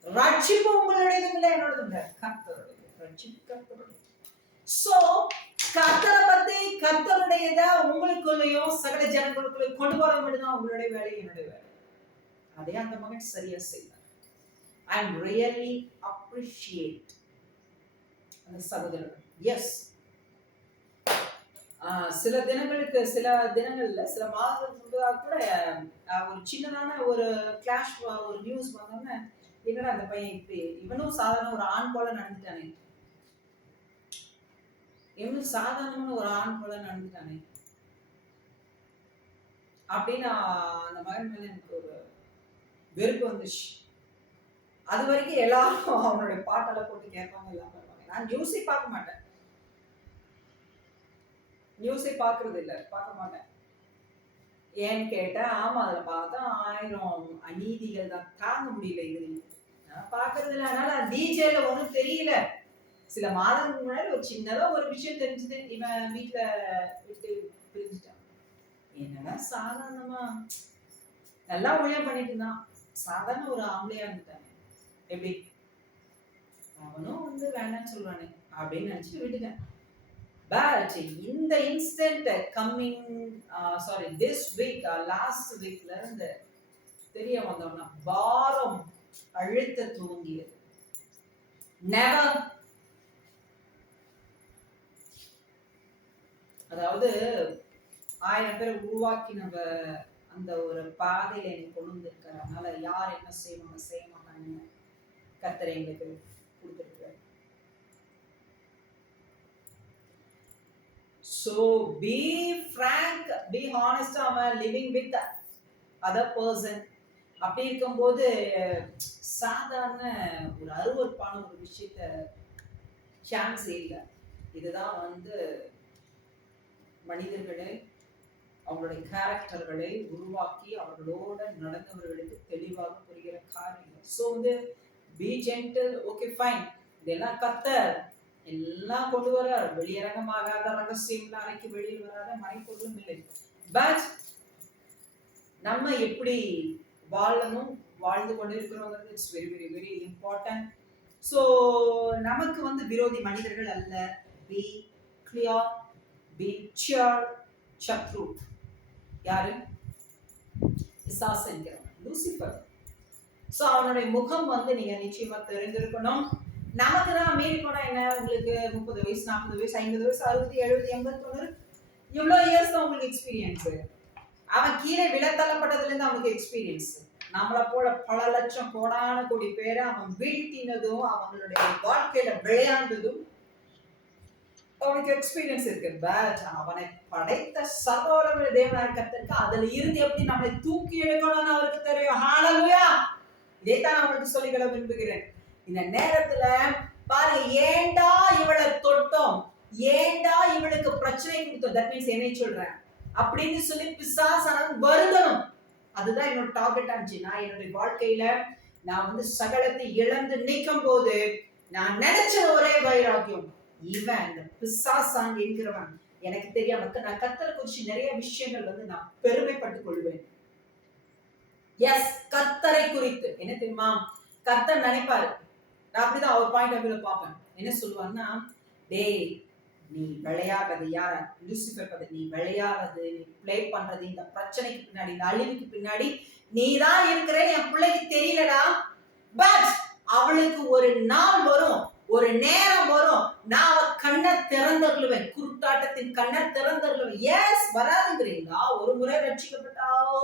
ரட்சிப்பு உங்களுடையதும் இல்லை, என்னோடதும் இல்லை. கர்த்தருடைய ரட்சிப்பு கர்த்தருடைய. சோ கர்த்தரை பத்தி கர்த்தருடையத உங்களுக்குள்ளயும் சகல ஜனங்களுக்குள்ளயும் கொண்டு போற மட்டும்தான் உங்களுடைய வேலை, என்னுடைய வேலை. அதே அந்த மகன் சரியா செய்தார். ஐ எம் ரியலி அப்ரிஷியேட் அந்த சகோதரர். எஸ், சில தினங்கள்ல சில மாதங்களுக்கு கூட ஒரு சின்னதான ஒரு கிளாஷ், ஒரு நியூஸ் வந்தோன்னே, என்னடா அந்த பையன் இப்படி, இவனும் சாதாரண ஒரு ஆண் போல நடந்துட்டானே, இவனும் சாதாரணமான ஒரு ஆண் போல நடந்துட்டானே அப்படின்னு அந்த மகன் மேல எனக்கு ஒரு வெறுப்பு வந்துச்சு. அது வரைக்கும் எல்லாரும் அவனுடைய பாட்டெல்லாம் போட்டு கேட்பாங்க, எல்லாம் பண்ணுவாங்க. நான் நியூஸை பார்க்க மாட்டேன், நியூஸை பார்க்கறது இல்லை, பார்க்க மாட்டேன். ஏன்னு கேட்டா, ஆமா அதுல பார்த்தா 1000 அநீதிகள் தான், தாங்க முடியல. இது நான் பார்க்கறது இல்லை. அதனால டிஜேல ஒன்றும் தெரியல. சில மாதங்களுக்கு முன்னாடி ஒரு சின்னதா ஒரு விஷயம் தெரிஞ்சது, இவன் வீட்டுல விட்டு பிரிஞ்சுட்டான். என்னன்னா சாதாரணமா நல்லா ஊழியம் பண்ணிட்டு இருந்தான், சாதாரண ஒரு ஆம்பளையா இருந்துட்டாங்க. எப்படி அவனும் வந்து வேண்டாம்னு சொல்றானே அப்படின்னு நினைச்சிட்டு விட்டுட்டேன். பட் இந்த instant coming this week, last வீக்ல இருந்து தெரிய வந்தோம்னா பாரம் அழுத்த துவங்கியது. நெவர், அதாவது 1000 பேரை உருவாக்கினவ அந்த ஒரு பாதையில எனக்கு கொண்டு வந்திருக்காரு. அதனால யார் என்ன செய்வாங்க செய்ய மாட்டாங்க, கர்த்தர் எங்களுக்கு கொடுத்துருக்காரு. So be frank, be honest, living with other person. அப்படி இருக்கும்போது சாதாரண ஒரு அருவருப்பான ஒரு விஷயத்த சான்ஸ் இல்லை. இதுதான் வந்து மனிதர்களை, அவங்களுடைய கேரக்டர்களை உருவாக்கி அவர்களோட நடந்தவர்களுக்கு தெளிவாக புரிகிற காரியம். ஸோ வந்து பி ஜென்டில், ஓகே ஃபைன், இதெல்லாம் கர்த்தர் எல்லாம் கொண்டு வர, வெளியரங்கமாகாத ரகசியம்லாம் அறைக்கு வெளியில் வராத மறைப்பொருளும் இல்லை. பட் நம்ம எப்படி வாழணும், வாழ்ந்து கொண்டு இருக்கிறோங்கிறது it's very very very important. So நமக்கு வந்து விரோதி மனிதர்கள் அல்ல. Be clear, be cheer. சத்ரு யாரு? பிசாசு என்கிறவன், லூசிபர். ஸோ அவனுடைய முகம் வந்து நீங்க நிச்சயமா தெரிந்திருக்கணும். நமக்கு தான் மீறி போனா என்ன, உங்களுக்கு 30 வயசு 40 வயசு 50 வயசு 60 70 80 90 இவ்வளோ இயர்ஸ் தான் உங்களுக்கு எக்ஸ்பீரியன்ஸ். அவன் கீழே விழத்தள்ளப்பட்டதுல இருந்து அவனுக்கு எக்ஸ்பீரியன்ஸ். நம்மளை போல பல லட்சம் கோடான கோடி பேரை அவன் வீழ்த்தினதும் அவங்களுடைய வாழ்க்கையில விளையாண்டதும் அவனுக்கு எக்ஸ்பீரியன்ஸ் இருக்கு. பட் அவனை படைத்த சகோதர தேவனான கர்த்தருக்கு அதுல இருந்து எப்படி நம்மளை தூக்கி எடுக்கணும்னு அவருக்கு தெரியும். ஹalleluya. இதைத்தான் நான் அவனுக்கு சொல்லிக்கொள்ள விரும்புகிறேன். இந்த நேரத்துல பாருங்க, ஏண்டா இவளை தொட்டோம், ஏண்டா இவளுக்கு பிரச்சனை கொடுத்தோம், தட் மீன்ஸ் என்னை சொல்றேன் அப்படின்னு சொல்லி பிசாசானவன் வருதணும். அதுதான் என்னோட டார்கெட் ஆச்சு. நான் என்னுடைய வாழ்க்கையில நான் வந்து சகலத்தை இழந்து நிற்கும் போது நான் நினைச்ச ஒரே வைராக்கியம், இவன் இந்த பிசாசான் என்கிறவன் எனக்கு தெரியாம நான் கர்த்தரை குறிச்சு நிறைய விஷயங்கள் வந்து நான் பெருமைப்பட்டுக் கொள்வேன். எஸ், கர்த்தரை குறித்து என்ன தெரியுமா, கர்த்தர் நினைப்பாரு, நான் அப்படிதான் அவர் பாயிண்ட் ஆஃப் வியூல பார்ப்பேன். என்ன சொல்லுவாங்கன்னா, டேய் நீ விளையாடுறது யார லூசிபர் பத்தி, நீ விளையாடுறது, நீ பிளே பண்றது, இந்த பிரச்சனைக்கு பின்னாடி, இந்த அழிவுக்கு பின்னாடி நீதான் இருக்கிற, என் பிள்ளைக்கு தெரியலடா. பட் அவளுக்கு ஒரு நாள் வரும், ஒரு நேரம் வரும், நான் அவ கண்ணை திறந்தருளுவேன், குருட்டாட்டத்தின் கண்ணை திறந்தருளுவேன். எஸ், வராதுங்கிறீங்களா? ஒரு முறை ரட்சிக்கப்பட்டாவோ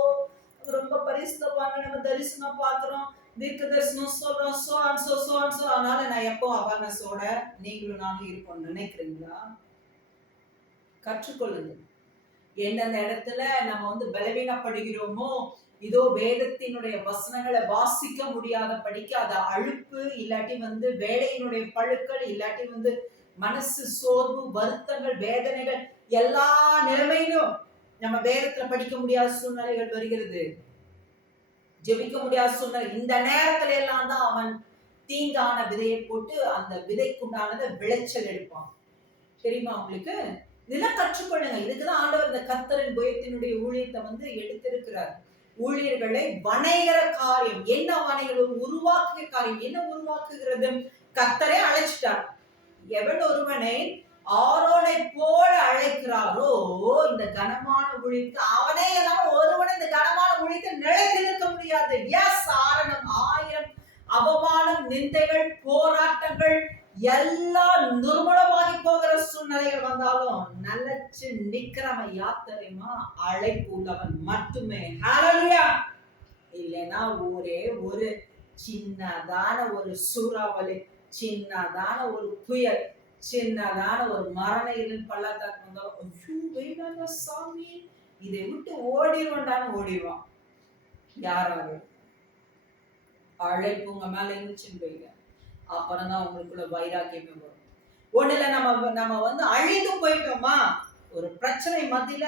ரொம்ப பரிசுத்தவாங்க, நம்ம தரிசனம் பாக்குறோம், தீர்க்க தரிசனம் சொல்றோம், சோ அதனால நான் எப்போ அவேர்னஸோட நீங்களும் நானும் இருப்போம் நினைக்கிறீங்களா? கற்றுக்கொள்ளுங்க. எந்தெந்த இடத்துல நம்ம வந்து பலவீனப்படுகிறோமோ, இதோ வேதத்தினுடைய வசனங்களை வாசிக்க முடியாத படிக்க அத அழுப்பு, இல்லாட்டி வந்து வேலையினுடைய பழுக்கள், இல்லாட்டி வந்து மனசு சோர்வு, வருத்தங்கள், வேதனைகள், எல்லா நிலைமையிலும் நம்ம வேதத்துல படிக்க முடியாத சூழ்நிலைகள் வருகிறது, ஜெபிக்க முடியாத சூழ்நிலை. இந்த நேரத்துல எல்லாம் தான் அவன் தீங்கான விதையை போட்டு அந்த விதைக்குண்டானதை விளைச்சல் எடுப்பான். தெரியுமா உங்களுக்கு? இதெல்லாம் கற்றுக்கொள்ளுங்க. இதுக்குதான் ஆண்டவர் இந்த கர்த்தரின் புயத்தினுடைய ஊழியத்தை வந்து எடுத்திருக்கிறார். ஊழியர்களை வணைகிற காரியம் என்ன? வணைகள் உருவாக்குகிற காரியம் என்ன? உருவாக்குகிறது. கர்த்தரை அழைச்சிட்டார். எவன் ஒருவனை ஆரோனை போல அழைக்கிறாரோ இந்த கனமான ஊழியத்துக்கு, அவனே எல்லாம் ஒருவனை இந்த கனமான ஊழியத்தை நிலைத்து நிற்க முடியாது. எஸ், ஆரணம், 1000 அவமானம், நிந்தைகள், போராட்டங்கள் எல்லாம் நிர்மூலமாகி போகிற சூழ்நிலைகள் வந்தாலும் நிலைச்சு நிக்கிறவன் யார் தெரியுமா? அழைப்பு உள்ளவன் மட்டுமே. ஹalleluya. இல்லைன்னா ஒரே ஒரு சின்னதான ஒரு சூறாவளி, சின்னதான ஒரு புயல், சின்னதான ஒரு மரண இருள் பள்ளத்தாக்கு வந்தாலும் ஐயோ வேண்டாங்க சாமி, இதை விட்டு ஓடிடுவான்டான்னு ஓடிடுவான். யாராவது அழைப்பு உங்க மேல இருந்துச்சுன்னு போயிங்க, அப்புறம் தான் உங்களுக்குள்ள வைராக்கியமே வரும். ஒண்ணுல நம்ம வந்து அழிந்து போயிட்டோமா, ஒரு பிரச்சனை மத்தியில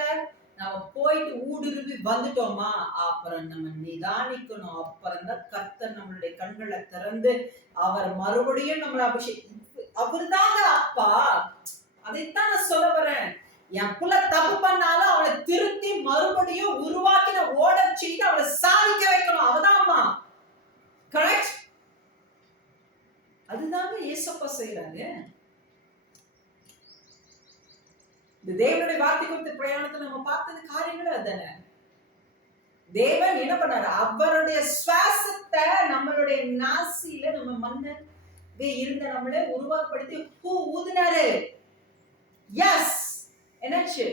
நம்ம போயிட்டு ஊடுருவி வந்துட்டோமா, அப்புறம் நம்ம நிதானிக்கணும். அப்புறம் தான் கர்த்தர் நம்மளுடைய கண்களை திறந்து அவர் மறுபடியும் நம்மளை அபிஷேகம். அவரு தாங்க அப்பா. அதைத்தான் நான் சொல்ல வரேன். என் புள்ள தப்பு பண்ணாலும் அவளை திருத்தி மறுபடியும் உருவாக்கின ஓட செய்து அவளை சாதிக்க வைக்கணும். அவதான்மா கரெக்ட். அதுதாங்க ஏசப்பா செய்யறாங்க. இந்த தேவனுடைய வார்த்தை குறித்த பிரயாணத்தை நம்ம பார்த்தது காரியங்களும் அதானே. தேவன் என்ன பண்ணாரு? அவருடைய சுவாசத்தை நம்மளுடைய நாசியில நம்ம மண்ண இருந்த நம்மளை உருவாக்கப்படுத்தி ஊதினாரு. எஸ், என்னாச்சு?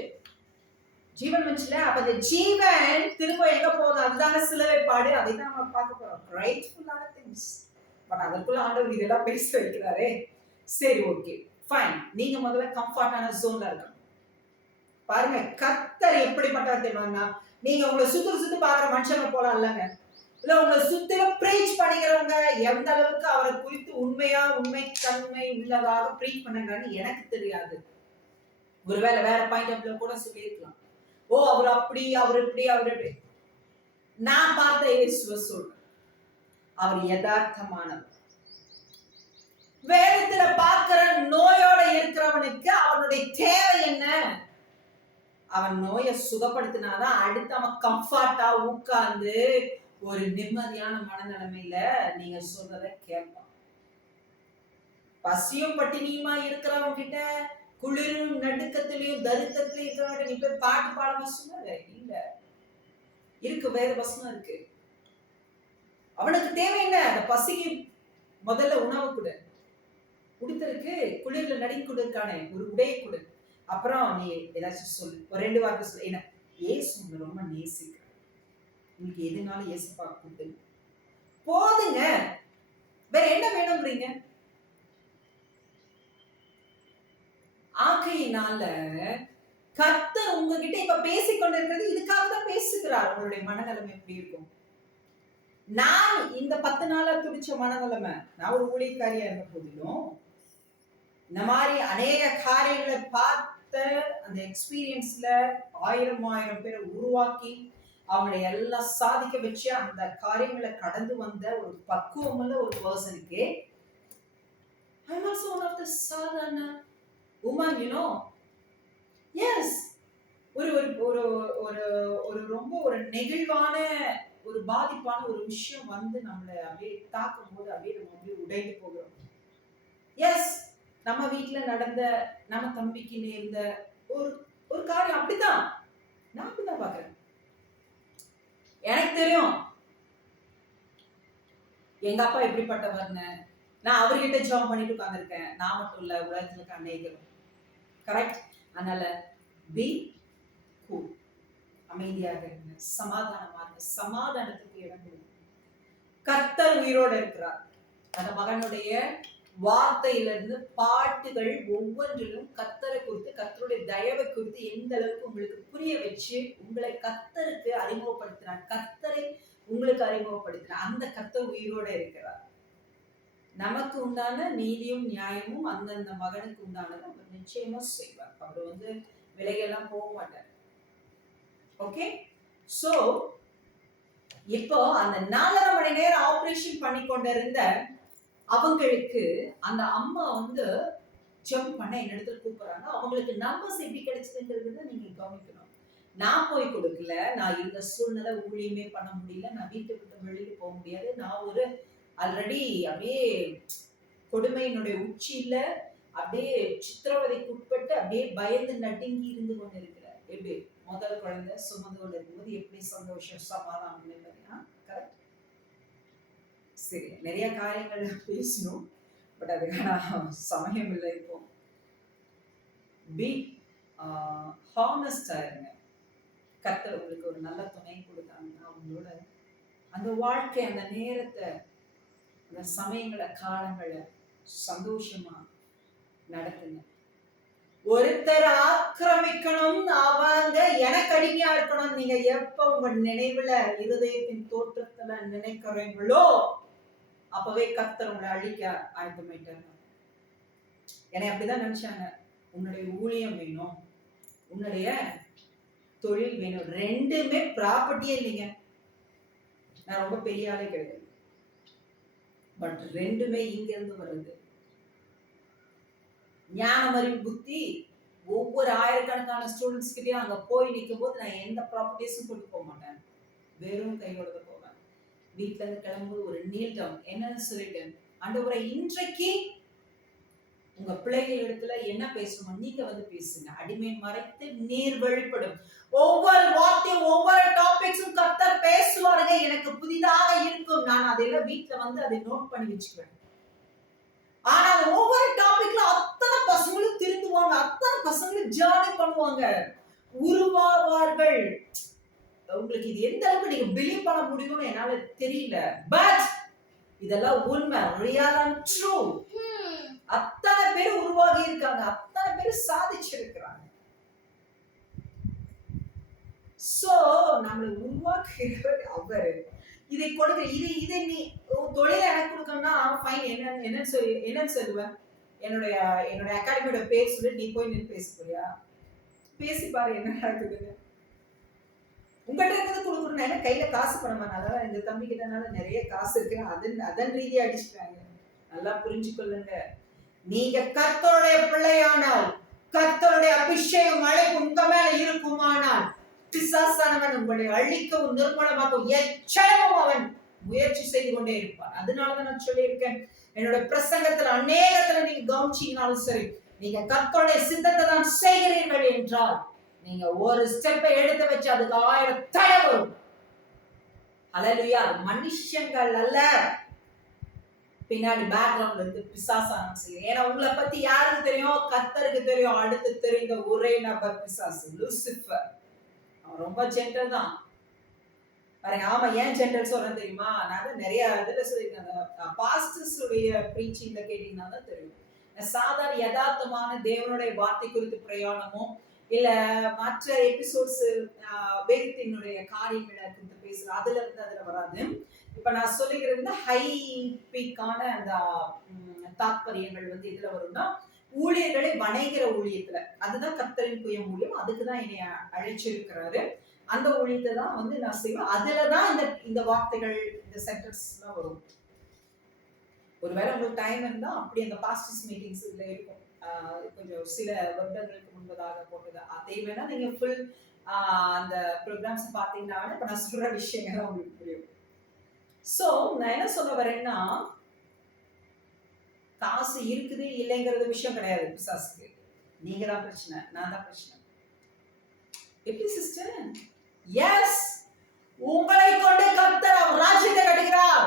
ஜீவன் வந்துச்சுல. அப்ப அந்த ஜீவன் திரும்ப எங்க போகுது? அதுதான சிலுவை பாடு. அதை தான் நம்ம பார்க்க போறோம். கிரேட்ஃபுல்லான திங்ஸ். பட் அதற்குள்ள ஆண்டவர் இதெல்லாம் பேச வைக்கிறாரே. சரி, ஓகே, ஃபைன். நீங்க முதல்ல கம்ஃபர்டான ஜோன்ல இருக்கணும். பாருங்க, கர்த்தர் எப்படிப்பட்டவர் தெரியுமா? நீங்க உங்களை சுத்து பாக்குற மனுஷங்க போல இல்லங்க. இல்ல உங்களை சுத்திலும் பிரீச் பண்ணிக்கிறவங்க எந்த அளவுக்கு அவரை குறித்து உண்மையா, உண்மை தன்மை உள்ளதாக பிரீச் பண்ணுங்கன்னு எனக்கு தெரியாது. ஒருவேளை வேற பாயிண்ட் ஆஃப் வியூ கூட சொல்லியிருக்கலாம். ஓ அவர் அப்படி, அவர் இப்படி, அவர் இப்படி. நான் பார்த்த இயேசுவை சொல்றேன், அவர் யதார்த்தமானவர். வேதத்துல பார்க்கிற நோயோட இருக்கிறவனுக்கு அவனுடைய தேவை என்ன? அவன் நோயை சுகப்படுத்தினாதான் அடுத்து அவன் கம்ஃபர்ட்டா உட்கார்ந்து ஒரு நிம்மதியான மனநிலைமையில நீங்க சொல்றத கேட்பான். பசியும் பட்டினியுமா இருக்கிறவங்க கிட்ட, குளிரும் நடுக்கத்திலையும் தரித்திரத்திலையும் இருக்கிறவங்க நீ போய் பாட்டு பாடாம சொன்னது இல்ல. இருக்கு, வேற வசனம் இருக்கு. அவனுக்கு தேவை என்ன? அந்த பசிக்கு முதல்ல உணவு கொடு, கொடுத்திருக்கு. குளிர்ல நடுங்கி கொடுக்கானே ஒரு உடைய கொடு. அப்புறம் நீ ஏதாச்சும் சொல்லு, ஒரு 2 வார்த்தை சொல்லு. என்ன? ஏசு ரொம்ப நேசிக்க. உங்களுக்கு எதுனால இயேசுப்பா கூப்பிடு போதுங்க. வேற என்ன வேணும்ன்றீங்க? ஆகையினால கர்த்தர் உங்ககிட்ட இப்ப பேசிக்கொண்டிருக்கிறது இதுக்காக தான் பேசுகிறார். உங்களுடைய மனநிலைமை எப்படி இருக்கும்? நான் இந்த 10 நாளா துடிச்ச மனநிலைமை, நான் ஒரு ஊழியக்காரியா இருந்த போதிலும் இந்த மாதிரி அநேக காரியங்களை பார்த்த அந்த எக்ஸ்பீரியன்ஸ்ல ஆயிரம் பேரை உருவாக்கி அவங்களை எல்லாம் சாதிக்க வச்சு அந்த காரியங்களை கடந்து வந்த ஒரு பக்குவமுள்ள ஒரு பர்சனுக்கு I'm also one of the சாதாரண woman, you know. Yes. ஒரு ஒரு ஒரு ஒரு ஒரு ரொம்ப ஒரு நெகிழ்வான ஒரு பாதிப்பான ஒரு விஷயம் வந்து நம்மளை அப்படியே தாக்கும் போது அப்படியே நம்ம அப்படியே உடைந்து போகிறோம். எஸ், நம்ம வீட்டுல நடந்த நம்ம தம்பிக்கு நேர்ந்த ஒரு ஒரு காரியம் அப்படிதான். நான் அப்படிதான் பாக்குறேன். எனக்கு தெரியும் எங்க அப்பா எப்படிப்பட்டவர்னு. நான் அவர்கிட்ட ஜாப் பண்ணிட்டு உட்கார்ந்துருக்கேன். நான் மட்டும் இல்ல, உலகத்துல இருக்க அநேகரும். கரெக்ட். அதனால பி கூல், அமைதியாக இருங்க, சமாதானமாக இருங்க, சமாதானத்துக்கு இடம் கொடுங்க. கர்த்தர் உயிரோடு இருக்கிறார். அந்த மகனுடைய வார்த்தையிலிருந்து பாட்டுகள் ஒவ்வொன்றிலும் கர்த்தரை குறித்து, கர்த்தருடைய தயவை குறித்து எந்த அளவுக்கு உங்களுக்கு புரிய வச்சு உங்களை கர்த்தருக்கு அறிமுகப்படுத்தினார், கர்த்தரை உங்களுக்கு அறிமுகப்படுத்தினார். அந்த கர்த்தர் உயிரோடு இருக்கிறார். நமக்கு உண்டான நீதியும் நியாயமும் அந்தந்த மகனுக்கு உண்டானதை அவர் நிச்சயமா செய்வார். அவர் வந்து விலையெல்லாம் போக மாட்டார். ஓகே. சோ இப்போ அந்த 4.5 மணி நேரம் ஆபரேஷன் பண்ணி கொண்டிருந்த அவங்களுக்கு அந்த அம்மா வந்து ஜம்ப் பண்ண என்னிடத்துல கூப்பிடுறாங்க. அவங்களுக்கு நம்பர்ஸ் எப்படி கிடைச்சதுங்கிறது நீங்க கவனிக்கணும். நான் போய் கொடுக்கல, நான் இருந்த சூழ்நிலை ஊழியமே பண்ண முடியல, நான் வீட்டை விட்டு வெளியில போக முடியாது, நான் ஒரு ஆல்ரெடி அப்படியே கொடுமையினுடைய உச்சியில அப்படியே சித்திரவதைக்கு உட்பட்டு அப்படியே பயந்து நடுங்கி இருந்து கொண்டு இருக்கிறார். எப்படி முதல் குழந்தை சுமந்து கொண்டு இருக்கும்போது எப்படி சந்தோஷம் சமாதானம் பார்த்தீங்கன்னா கரெக்ட். சரி, நிறைய காரியங்கள் பேசணும், பட் அதுக்கான சமயம் இல்லை. இப்போ பி ஹானஸ்டா இருங்க. கர்த்தர் உங்களுக்கு ஒரு நல்ல துணை கொடுத்தாங்கன்னா அவங்களோட அந்த வாழ்க்கை, அந்த நேரத்தை, அந்த சமயங்களை, காலங்களை சந்தோஷமா நடத்துங்க. ஒருத்தர் ஆக்கிரமிக்கணும், அவங்க எனக்கு அடிமையா இருக்கணும், நீங்க எப்ப உங்க நினைவுல இருதயத்தின் தோற்றத்துல நினைக்கிறீங்களோ அப்பவே கர்த்தர் உங்களை அழிக்க ஆயத்தமாயிட்டாங்க. என்னை அப்படிதான் நினைச்சாங்க. உன்னுடைய ஊழியம் வேணும், உன்னுடைய தொழில் வேணும், ரெண்டுமே ப்ராப்பர்ட்டியே இல்லைங்க. நான் ரொம்ப பெரிய ஆளே கிடையாது, பட் ரெண்டுமே இங்க இருந்து வருது. ஞானம் அறிவு புத்தி ஒவ்வொரு ஆயிரக்கணக்கான ஸ்டூடெண்ட்ஸ் கிட்டயும் அங்க போய் நிற்கும் போது நான் எந்த ப்ராப்பர்ட்டிஸும் கொண்டு போக மாட்டேன், வெறும் கையோட போவேன். வீட்டுல இருந்து கிளம்பும்போது ஒரு நீல் டவுன் என்னன்னு சொல்லிட்டு, ஆண்டவரே இன்றைக்கு உங்க பிள்ளைகள் இடத்துல என்ன பேசணும் நீங்க வந்து பேசுங்க. அடிமை மறைத்து நீர் வெளிப்படும். ஒவ்வொரு வார்த்தையும் ஒவ்வொரு டாபிக்ஸும் கர்த்தர் பேசுவாருங்க, எனக்கு புதிதாக இருக்கும். நான் அதெல்லாம் வீட்டுல வந்து அதை நோட் பண்ணி வச்சுக்குவேன். ஆனா ஒவ்வொரு டாபிக்ல அத்தனை பசங்களும் திருந்துவாங்க, அத்தனை பசங்களும் ஜர்னி பண்ணுவாங்க, உருவாவார்கள். உங்களுக்கு இது எந்த அளவுக்கு நீங்க பிலீவ் பண்ண முடியும்னு என்னால தெரியல, பட் இதெல்லாம் உண்மை, ரியல் அண்ட் ட்ரூ. அத்தனை பேர் உருவாகி இருக்காங்க, அத்தனை பேர் சாதிச்சிருக்கிறாங்க. சோ நம்மளை உருவாக்குகிறவர் அவர். இதை கொடுக்க இதை நீ தொழில எனக்கு கொடுக்கணும்னா ஃபைன், என்னன்னு சொல்லுவேன். என்னுடைய அகாடமியோட பேர் சொல்லி நீ போய் நின்று பேச போறியா? பேசி பாரு என்ன நடக்குதுன்னு. உங்கள்கிட்ட இருக்கிறது கொடுக்கணும். என்ன கையில காசு பண்ண, அதான் இந்த தம்பி கிட்டனால நிறைய காசு இருக்கு, அதன் ரீதியா அடிச்சுட்டாங்க. நல்லா புரிஞ்சுக்கொள்ளுங்க. நீங்க கர்த்தருடைய பிள்ளையானால், கர்த்தருடைய அபிஷேகம் மழை உங்க மேல இருக்குமானால், பிசாசானவன் உங்களை அழிக்கவும் நிர்மூலமாக்கவும் எச்சளவும் அவன் முயற்சி செய்து கொண்டே இருப்பான். அதனாலதான் நான் சொல்லியிருக்கேன், என்னோட பிரசங்கத்துல அநேகத்துல நீங்க கவனிச்சீங்கனாலும் சரி, நீங்க கர்த்தருடைய சித்தத்தை தான் செய்கிறீர்கள் என்றால் நீங்க ஒரு ஸ்டெப்பை எடுத்து வச்சு அதுக்கு 1000 தடை வரும். ஹல்லேலூயா. மனுஷங்கள் அல்ல, பின்னாடி பேக்ரவுண்ட்ல இருந்து பிசாசானம் செய்யும். ஏன்னா உங்களை பத்தி யாருக்கு தெரியும்? கர்த்தருக்கு தெரியும். அடுத்து தெரிந்த ஒரே நபர் பிசாசு, லூசிஃபர். அவன் ரொம்ப ஜென்டல் தான், பாருங்க, ஆமா, ஏன் ஜென்ரல் சொல்றேன் தெரியுமா? நான் தான் நிறைய இதுல சொல்லியிருக்கேன். பாஸ்டர்ஸ் உடைய ப்ரீச்சிங்ல கேட்டீங்கன்னா தான் தெரியும். சாதாரண யதார்த்தமான தேவனுடைய வார்த்தை குறித்து பிரயாணமும் இல்ல மற்ற எபிசோட்ஸ் வேதத்தினுடைய காரியங்களை குறித்து பேசுற அதுல இருந்து அதுல வராது. இப்ப நான் சொல்லுகிறது ஹை பீக்கான அந்த தாத்பரியங்கள் வந்து இதுல வரும்னா ஊழியர்களை வணைகிற ஊழியத்துல, அதுதான் கர்த்தரின் புயம் ஊழியம். அதுக்குதான் என்னை அழைச்சிருக்கிறாரு. அந்த ஊழியத்தை தான் வந்து நான் செய்வேன். அதுலதான் இந்த வார்த்தைகள், இந்த சென்டென்ஸ் எல்லாம் வரும். ஒருவேளை உங்களுக்கு டைம் இருந்தா அப்படி அந்த பாஸ்டர்ஸ் மீட்டிங்ஸ் இதுல இருக்கும். கொஞ்சம் சில வருடங்களுக்கு முன்பதாக போட்டது. அதே வேணா நீங்க ஃபுல் அந்த ப்ரோக்ராம்ஸ் பாத்தீங்கன்னா இப்ப நான் சொல்ற விஷயங்கள் உங்களுக்கு புரியும். சோ நான் என்ன சொல்ல வரேன்னா, காசு இருக்குது இல்லைங்கிறது விஷயம் கிடையாது பிசாசுக்கு. நீங்க தான் பிரச்சனை, நான் தான் பிரச்சனை. எப்படி சிஸ்டர்? எஸ், உங்களை கொண்டு கர்த்தர் அவர் ராஜ்யத்தை கட்டுகிறார்.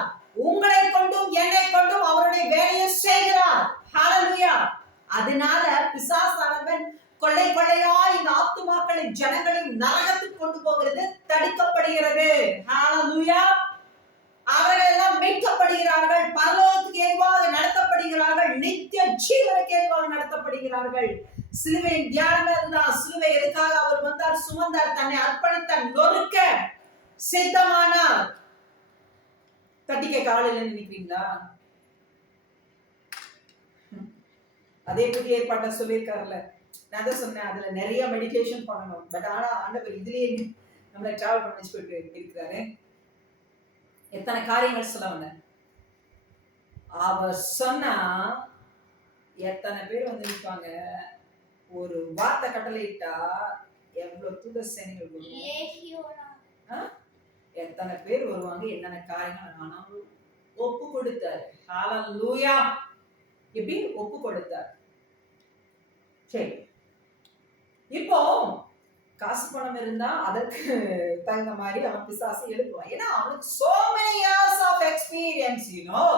உங்களை கொண்டும் என்னை கொண்டும் அவருடைய வேலையை செய்கிறார். ஹalleluya. அதனால பிசாசானவன் கொள்ளை கொள்ளையா இந்த ஆத்துமாக்களை ஜனங்களின் நரகத்துக்கு கொண்டு போகிறது தடுக்கப்படுகிறது. ஹalleluya. அவர்கள் எல்லாம் மீட்கப்படுகிறார்கள், பரலோகத்துக்கு ஏதுவாக நடத்தப்படுகிறார்கள், நித்திய ஜீவனுக்கு ஏதுவாக நடத்தப்படுகிறார்கள். சிலுவையின் தியானமே அதுதான். சிலுவை எதுக்காக அவர் வந்தார்? சுமந்தார், தன்னை அர்ப்பணித்தார், நொறுக்க சித்தமானார். தட்டிக்க காலையில நினைக்கிறீங்களா? அதே புதிய ஏற்பாட்டை சொல்லியிருக்காருல்ல. நான் தான் சொன்னேன், அதுல நிறைய மெடிடேஷன் பண்ணணும். பட் ஆனா ஆண்டவர் இதுலயே நம்மளை டிராவல் பண்ணி போயிட்டு இருக்கிறாரு. எத்தனை காரியங்கள் சொல்ல வந்த அவர் சொன்னா எத்தனை பேர் வந்து நிற்பாங்க. ஒரு வார்த்தை கட்டளையிட்டா எவ்வளவு தூத சேனைகள் எத்தனை பேர் வருவாங்க, என்னென்ன காரியங்கள். ஆனாலும் ஒப்பு கொடுத்தார். ஹalleluya. எப்படி ஒப்பு கொடுத்தார்? சரி, இப்போ காசு பணம் இருந்தா அதற்கு தகுந்த மாதிரி அவன் பிசாசு எழுப்புவான். ஏன்னா அவனுக்கு so many years of experience, you know.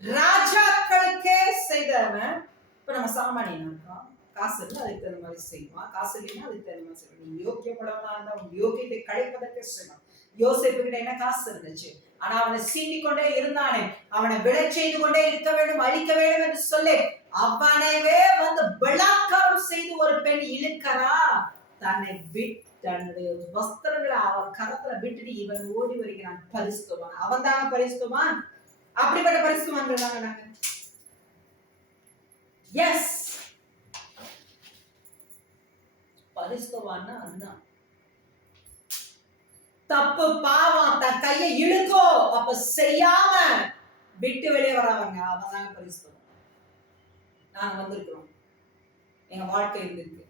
ராஜாக்களுக்கே செய்தவன். இப்ப நம்ம சாமானியனா இருக்கோம். காசு இருந்தா அதுக்கு தகுந்த மாதிரி செய்வான், காசு இல்லைன்னா அதுக்கு தகுந்த மாதிரி செய்வான். நீ யோக்கியப்படவனா இருந்தா உன் யோகியத்தை கழிப்பதற்கு செய்வான். யோசேப்பு கிட்ட என்ன காசு இருந்துச்சு, ஆனா அவனை சீண்டிக் கொண்டே இருந்தானே, அவனை விளை செய்து கொண்டே இருக்க வேண்டும், அழிக்க வேண்டும் என்று சொல்லி அவனவே வந்து பலாத்காரம் செய்து ஒரு பெண் இழுக்கிறா. தன்னை தன்னுடைய வஸ்திரங்களை அவன் கரத்துல விட்டுட்டு இவன் ஓடி வருகிறான். பரிசுத்தவான் அவன் தாங்க பரிசுத்தவான். அப்படிப்பட்ட பரிசுத்தவான்கள் தாங்க நாங்க. எஸ், பரிசுத்தவான்னா அதுதான். தப்பு பாவம் தன் கையை இழுக்கோ அப்ப செய்யாம விட்டு வெளியே வராங்க, அவன் தாங்க பரிசுத்தவான். நாங்க வந்திருக்கிறோம், எங்க வாழ்க்கை இருந்திருக்கு.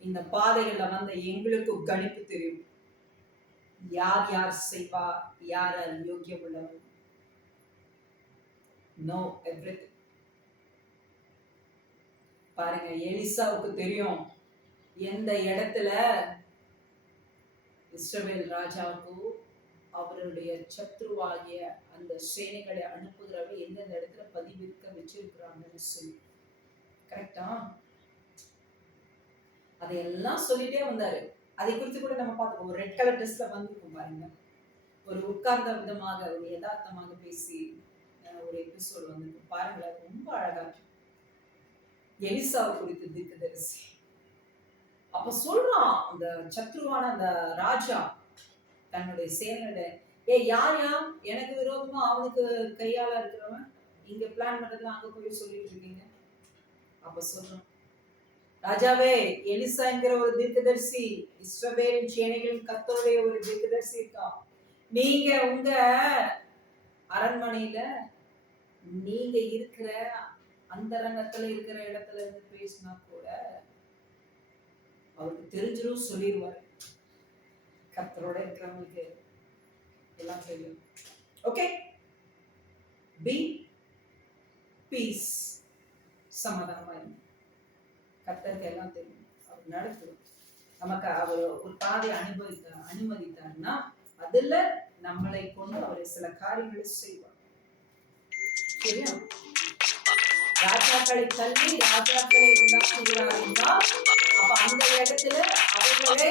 இந்த பாதைகள்ல வந்த எங்களுக்கு கணிப்பு தெரியும். யார் யார் செய்வா, யார் யோக்கியம் உள்ளவன். No everything. பாருங்க, எலிசாவுக்கு தெரியும் எந்த இடத்துல இஸ்ரவேல் ராஜாவுக்கு அவருடைய சத்ருவாகிய அந்த சேனைகளை அனுப்புகிறவ எந்தெந்த இடத்துல பதிவிற்க வச்சிருக்கிறாங்கன்னு சொல்லி. கரெக்டா? அதையெல்லாம் சொல்லிட்டே வந்தாரு. அதை குறித்து கூட நம்ம பார்த்துக்கோம். ஒரு ரெட் கலர் ட்ரெஸ்ல வந்துருக்கும் பாருங்க. ஒரு உட்கார்ந்த விதமாக ஒரு யதார்த்தமாக பேசி ஒரு எபிசோடு வந்துருக்கும் பாருங்களேன். ரொம்ப அழகா இருக்கு. எலிசாவை குறித்து தீர்க்கதரிசி அப்ப சொல்றான், அந்த சத்ருவான அந்த ராஜா தன்னுடைய சேனையோட, யார் எனக்கு விரோதமா அவனுக்கு கையால இருக்கிறவன் இங்க பிளான் பண்றதுல அங்க போய் சொல்லிட்டு இருக்கீங்க. அப்ப சொல்றான், ராஜாவே, எலிசா என்கிற ஒரு தீர்க்கதரிசி, இஸ்ரவேலின் சேனைகளின் கர்த்தருடைய ஒரு தீர்க்கதரிசி இருக்கா. நீங்க உங்க அரண்மனையில நீங்க இருக்கிற அந்தரங்கத்துல இருக்கிற இடத்துல இருந்து பேசினா கூட அவருக்கு தெரிஞ்சிடும், சொல்லிடுவாரு. கர்த்தரோட இருக்கிறவங்களுக்கு எல்லாம் தெரியும். ஓகே, பி பீஸ், சமாதானமா இருக்கு. கர்த்தருக்கு எல்லாம் தெரியும், அவர் நடத்தும். நமக்கு அவர் ஒரு பாதை அனுமதித்தார்னா அதுல நம்மளை கொண்டு அவர் சில காரியங்களை செய்வார். சரியா? ராஜாக்களை தள்ளி ராஜாக்களை உண்டாக்குகிறார் என்றால் அப்ப அந்த இடத்துல அவர்களை